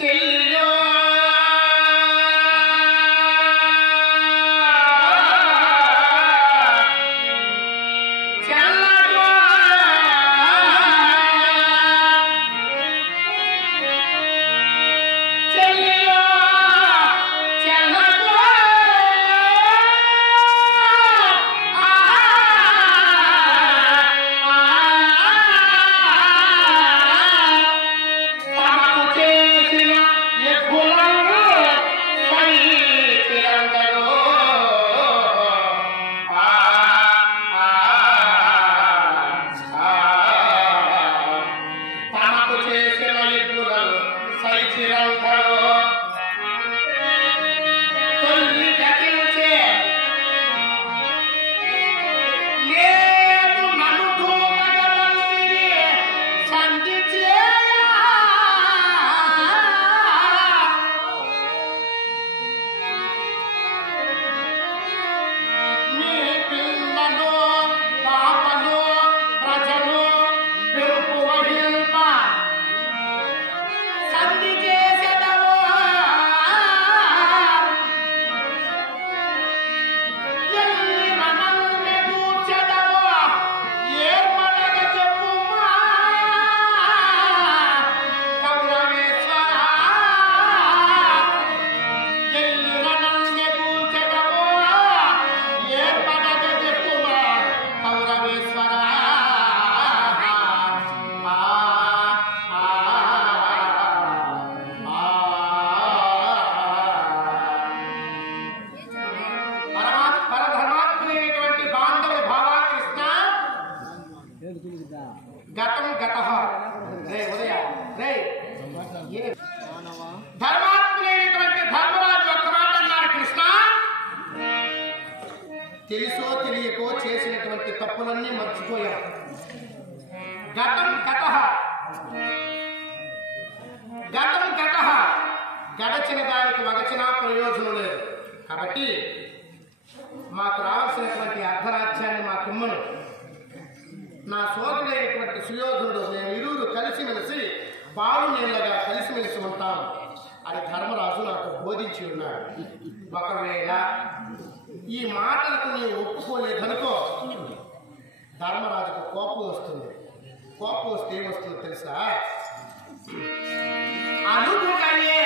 చెల్లియో గతం గతః రే ఉదయ రే ధర్మాత్ములైనటువంటి ధర్మరాజు ఒక్క మాట అన్నారు కృష్ణ తెలుసో తెలియకో చేసినటువంటి తప్పులన్నీ మర్చిపోయాం గతం గతః గతం గతః గడచిన దానికి వగచిన ప్రయోజనం లేదు కాబట్టి మాకు రావాల్సినటువంటి అర్ధరాజ్యాన్ని మాకిమ్మను నా సోదరుడైనటువంటి సుయోధనుడు మేము ఇరువురు కలిసిమెలిసి పాలు నీళ్ళగా కలిసిమెలిసి ఉంటాము అని ధర్మరాజు నాకు బోధించి ఉన్నాడు ఒకవేళ ఈ మాటలకు నీవు ఒప్పుకోలేదనుకో ధర్మరాజుకు కోపం వస్తుంది కోపం వస్తే ఏమొస్తుందో తెలుసా అనుకునే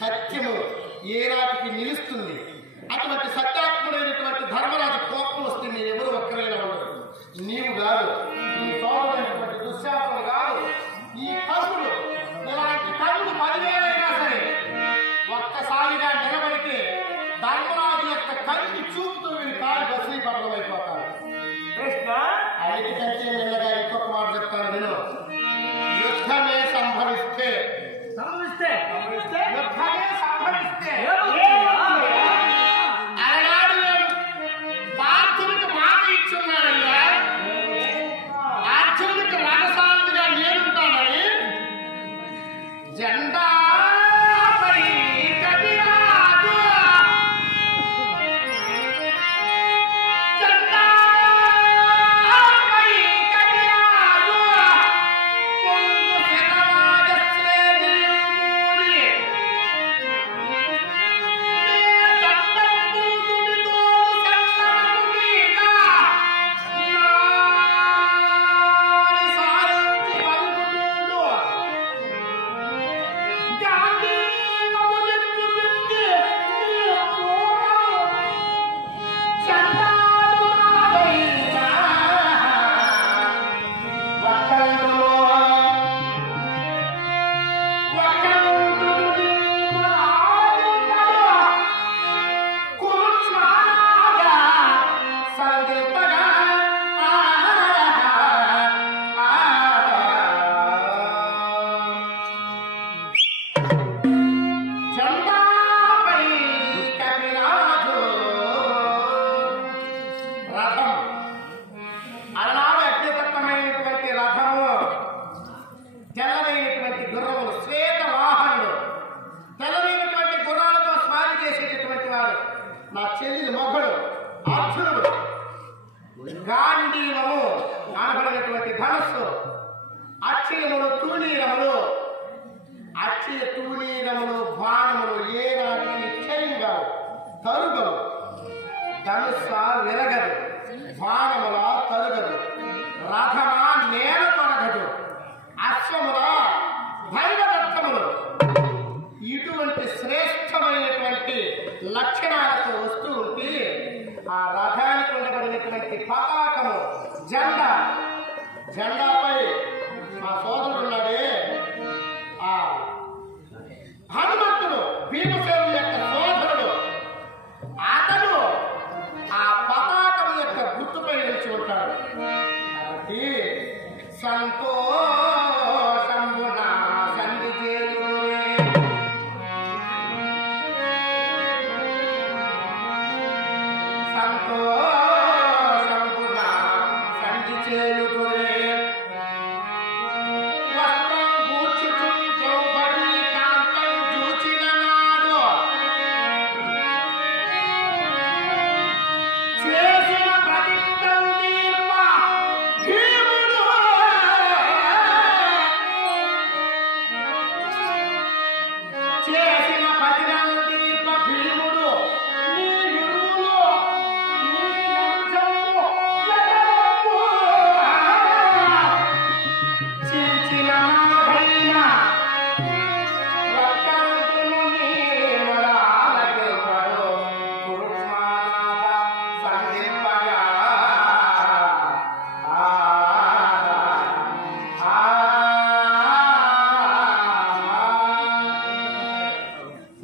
సత్యము ఏనాటికి నిలుస్తుంది అటువంటి సత్యాత్ముడైనటువంటి ధర్మరాజు కోపం వస్తే నేనెవరు ఒక్కరైనా ఉండరు నీవు కాదు నీ సోదరుడైనటువంటి దుశ్శాసనుడు కాదు ఈ కర్ములు ఇలాంటి కర్ములు 10,000 సరే ఒక్కసారిగా నిలబడితే ధర్మరాజు యొక్క కంటి చూపుతో వీరి కాలు బసీపడమైపోతారు కృష్ణ అన్నిటికంటే మెల్లగా ఇంకొక మాట చెప్తాను నేను యుద్ధమే సంభవిస్తే యుద్ధమే సంభవిస్తే అనగా గాంధీవము అనబడినటువంటి ధనస్సు, అక్షయములు తూణీరములు, అక్షయ తూణీరములు బాణములు ఏనాటికి క్షయంగా తరుగలు, ధనుస్స విరగదు, బాణముల తరుగదు, రథమా నేల తొరగదు, అశ్వముల దైవదత్తములు. ఇటువంటి శ్రేష్టమైనటువంటి లక్షణాలతో వస్తూ ఉంటే ఆ రథానికి ఉండబడినటువంటి పతాకము జెండాపై మా సోదరుడు ఉన్నాడే, ఆ హనుమంతుడు భీమసేనుడి యొక్క సోదరుడు, అతను ఆ పతాకం యొక్క గుర్తుపై నిలిచి ఉంటాడు. కాబట్టి సంతోషంబున సంధి చేయుదురే, సంతోషంబున సంధి చేయుదురే, వస్త్రం కూర్చుచు ద్రౌపదీ కాంతం చూచిన నాడు చేసిన ప్రతిజ్ఞలు తీర్ప భీముడు, చేసిన ప్రతిజ్ఞలు తీర్ప భీముడు, నీ ఇరువులు నీ ఎరుజము జగము చించిన నాభైన రక్తమును నీ మొరాలకెవ్వడు కురుమానాథ సంధింపగా.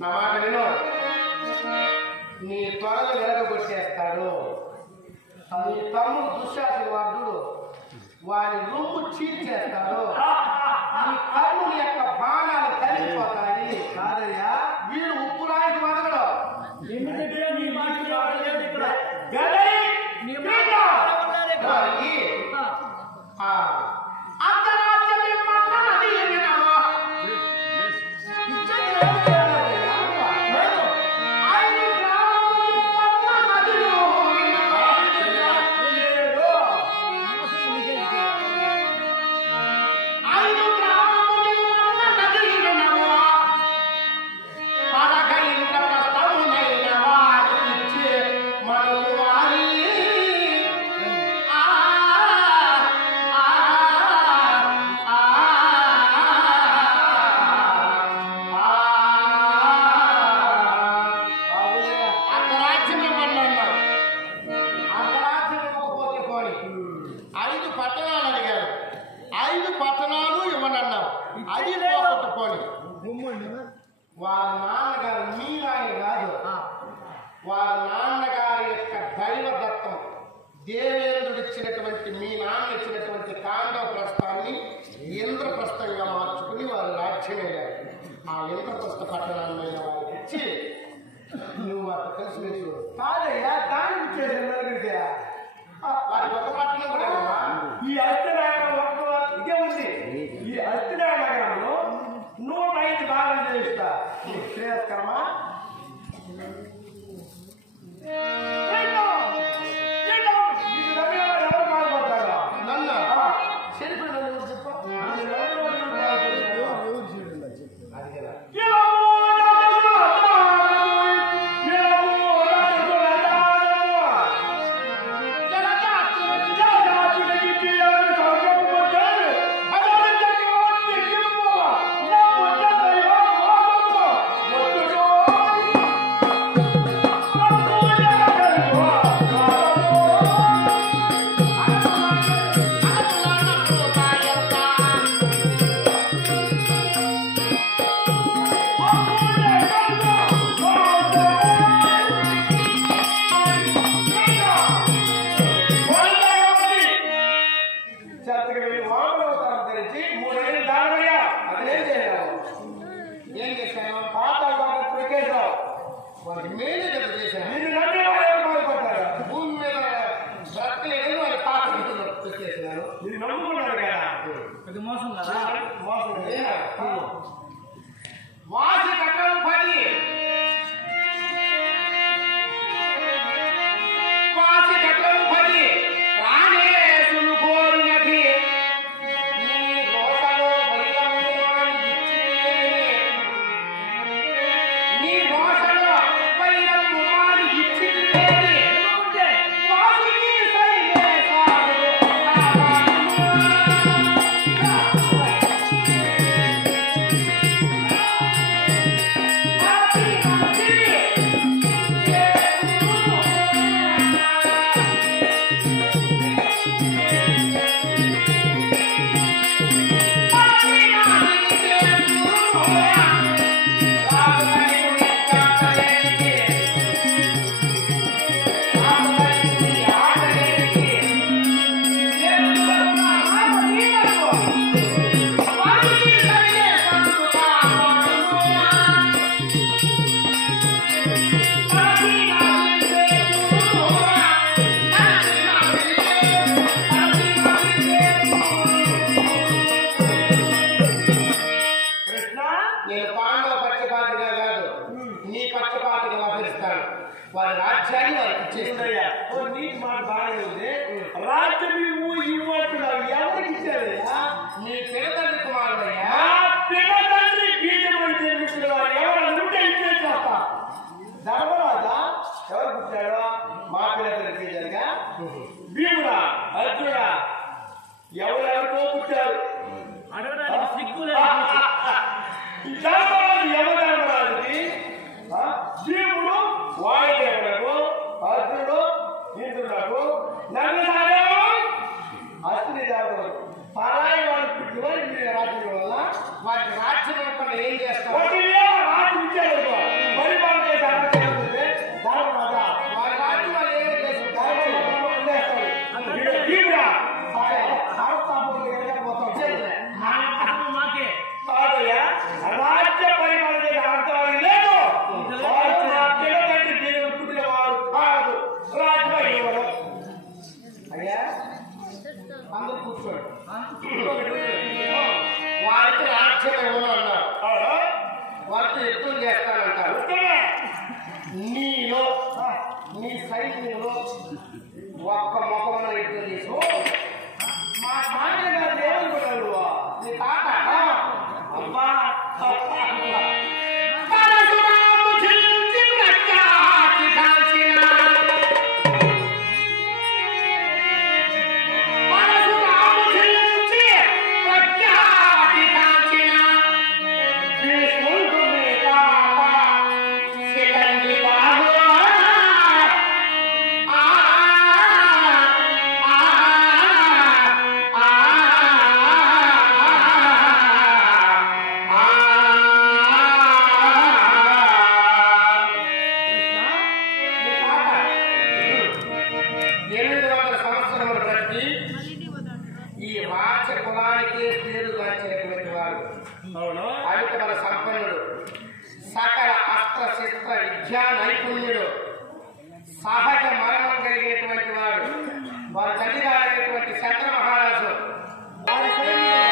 నా మాట విను, నీ త్వరలు వెలగొట్టేస్తాడు. నీ తమ్ముడు దుశ్శాసనవాడు వారి రూపు చీల్చేస్తాడు. నీ కర్ణుల యొక్క బాణాలు కలిగిపోతాయి. కాదయ్యా, వీడు ఉప్పు రాయికి వదలడు. వారికి ఆ అంతరాజ్యమే పట్టణది ఎన్నో. ఐదు గ్రామములు పట్టణదిలో ఐదు గ్రామములు పట్టణదిలో పదకైన ప్రస్తమునైన వారికిచ్చే మనువారి. అంతరాజ్యం ఇవ్వండి అన్నారు. అంతరాజ్యం ఇవ్వకపోతే పోనీ. 5 పట్టణాలు అడిగారు. 5 పట్టణాలు ఇవ్వండి అన్నారు. అది పోకపోతే పోనీ. వారి నాన్నగారు మీరాయన కాదు, వారి నాన్నగారి యొక్క దైవదత్తం దేవేంద్రుడు ఇచ్చినటువంటి మీ నాన్న ఇచ్చినటువంటి కాండవ ప్రస్థాన్ని ఇంద్రప్రస్థంగా మార్చుకుని వారు రాజ్యమయ్యారు. ఆ ఇంద్రప్రస్థ పట్టణాన్ని వారికి ఇచ్చి నువ్వు అక్కడ కలిసి వేసు. కాదయ్యా, దానికి చేసిన వారికి ఒక పట్టణం కూడా లేదా? ఈ అస్తినాగరం ఇదే ఉంది. ఈ అస్తినాగరంలో 105 భాగం చేయిస్తా. శ్రేయస్కరమా? నన్ను చెరిపోయిన చెప్ప అది కదా. ఏం చేశాను? పాత వారికి మేలు కదా చేశాను. భూమి మీద బ్రతకలేదు వాళ్ళ పాత చేసినాను. ఇది నమ్ముకున్నారు కదా. అది మోసం కదా. మోసం వాసి కట్టడం 10 వాసి కట్టడం 10 పక్షపాతిగా కాదు, నీ పక్షపాతిగా వ్యవహరిస్తాను. వారి రాజ్యాన్ని వారికి ఇచ్చేస్తాయా? నీకు మాట బాగానే ఉంది. రాజ్యం ఇవ్వంటున్నావు, ఎవరికి ఇచ్చారయ్యా? నీ పిల్లతండ్రి కుమారుడయ్యా. పిల్లతండ్రి బీజమని జన్మించిన వారు ఎవరు ఉంటే ఇచ్చేస్తా. ధర్మరాజా ఎవరు పుట్టాడో? మా పిల్లతండ్రి బీజంగా భీముడా, అర్జునుడా ఎవరెవరికో పుట్టారు. అడగడానికి సిగ్గులేదు. ధర్మరాజు ఎవరెవరాజుకి? భీముడు వాయుదేవులకు, అర్జునుడు ఇంద్రులకు, నన్ను అశ్విని దేవతలు. పరాయి వాడు పుట్టిన రాజ్యం వల్ల వాటి రాజ్యం ఇవ్వకుండా ఏం చేస్తావు? రాజు ఇచ్చారు పరిపాలన చేసే ధర్మరాజా వారి రాజ్యం వాళ్ళు ఏమి చేస్తారు? భీముడా మాకే రాజ్య పరిపాలన చేసే అర్థం లేదు. పుట్టిన వారు కాదు రాజు. అయ్యా అందరూ కూర్చోండి. వారికి రాజ్యం ఇవ్వను అన్నారు, వారితో యుద్ధం చేస్తానంటారు. నీలో నీ సైన్యంలో ఒక్క మొక్కమైన యుద్ధం చేసుకో. మా నాన్న గారు ఏమనుకున్నారు? నీ తాత అమ్మా పరశురాము చించి ప్రఖ్యాతి కాల్చిన, పరశురాము చించి ప్రఖ్యాతి కాల్చిన, భీష్ముడు నీ తాత శిఖండి బాహు. ఈ రాజ కులానికి పేరుగాంచినటువంటి వాడు, అమిత మన సంపన్నుడు, సకల అస్త్ర శస్త్ర విద్యా నైపుణ్యుడు, సహజ మరణం కలిగినటువంటి వాడు, వారి తల్లి గారైనటువంటి శంకర మహారాజు. వారి సైన్యంలో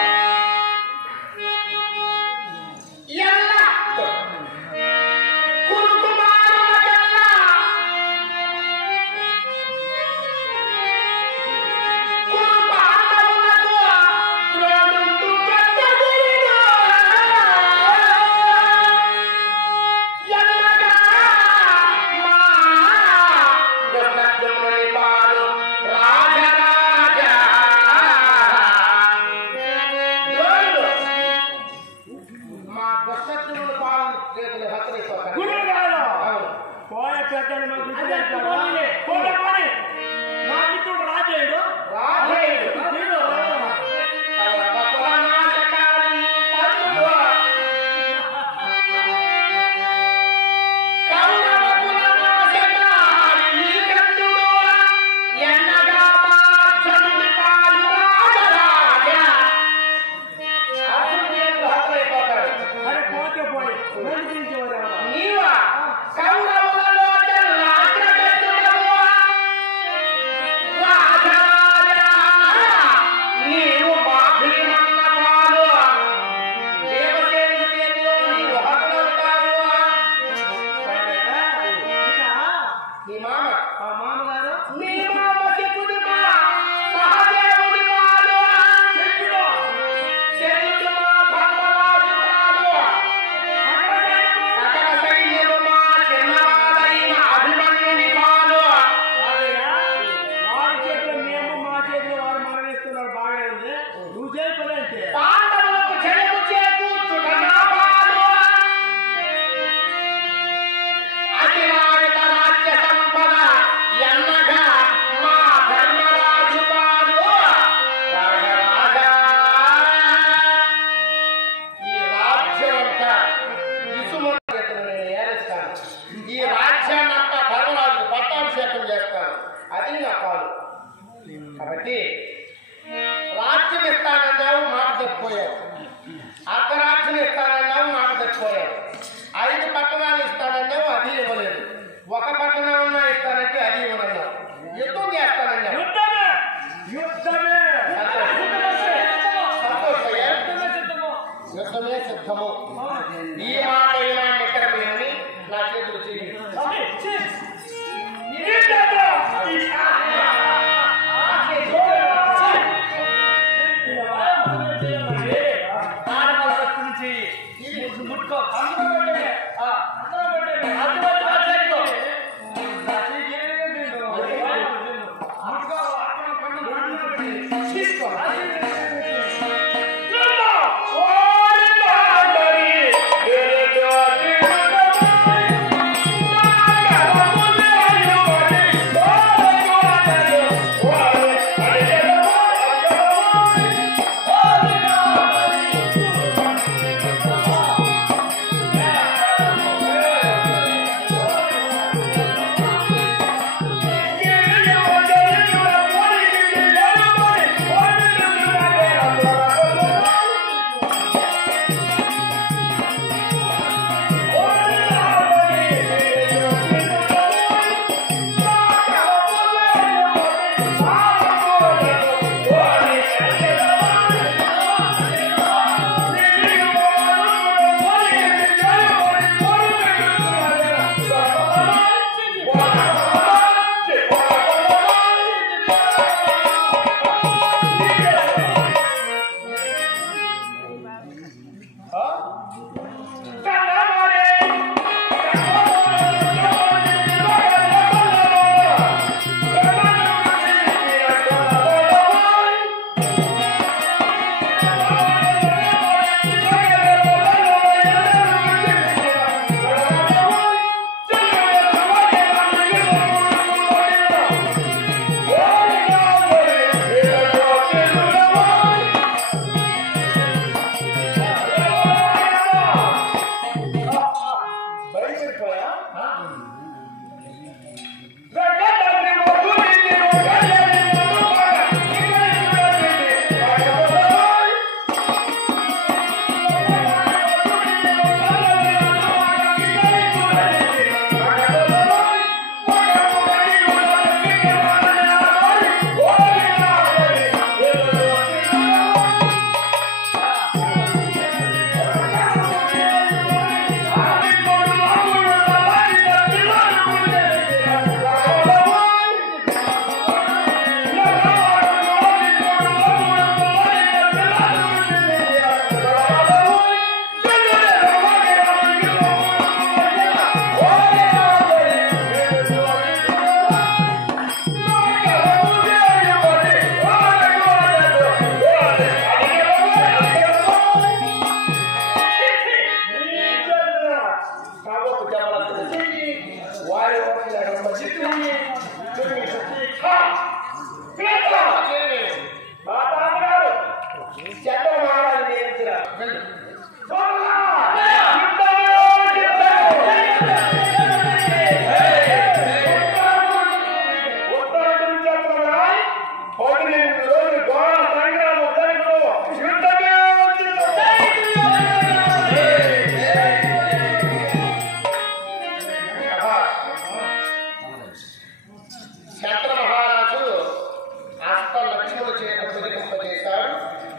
కాబట్టి రాజ్యం ఇస్తానన్నావు, మాట తప్పిపోయావు. అర్ధరాజ్యం ఇస్తానన్నావు, మాట తప్పిపోయావు. 5 పట్టణాలు ఇస్తానన్నావు, అది ఇవ్వలేదు. 1 పట్టణం ఇస్తానంటే అది ఇవ్వనన్నావు. యుద్ధం చేస్తానన్నావు. యుద్ధమే సిద్ధము. ఈ మాట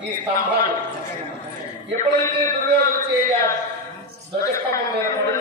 ఈ స్తంభాలు ఎప్పుడైతే దుర్యోధన చేయ ధ్వజస్తంభం మీద పడి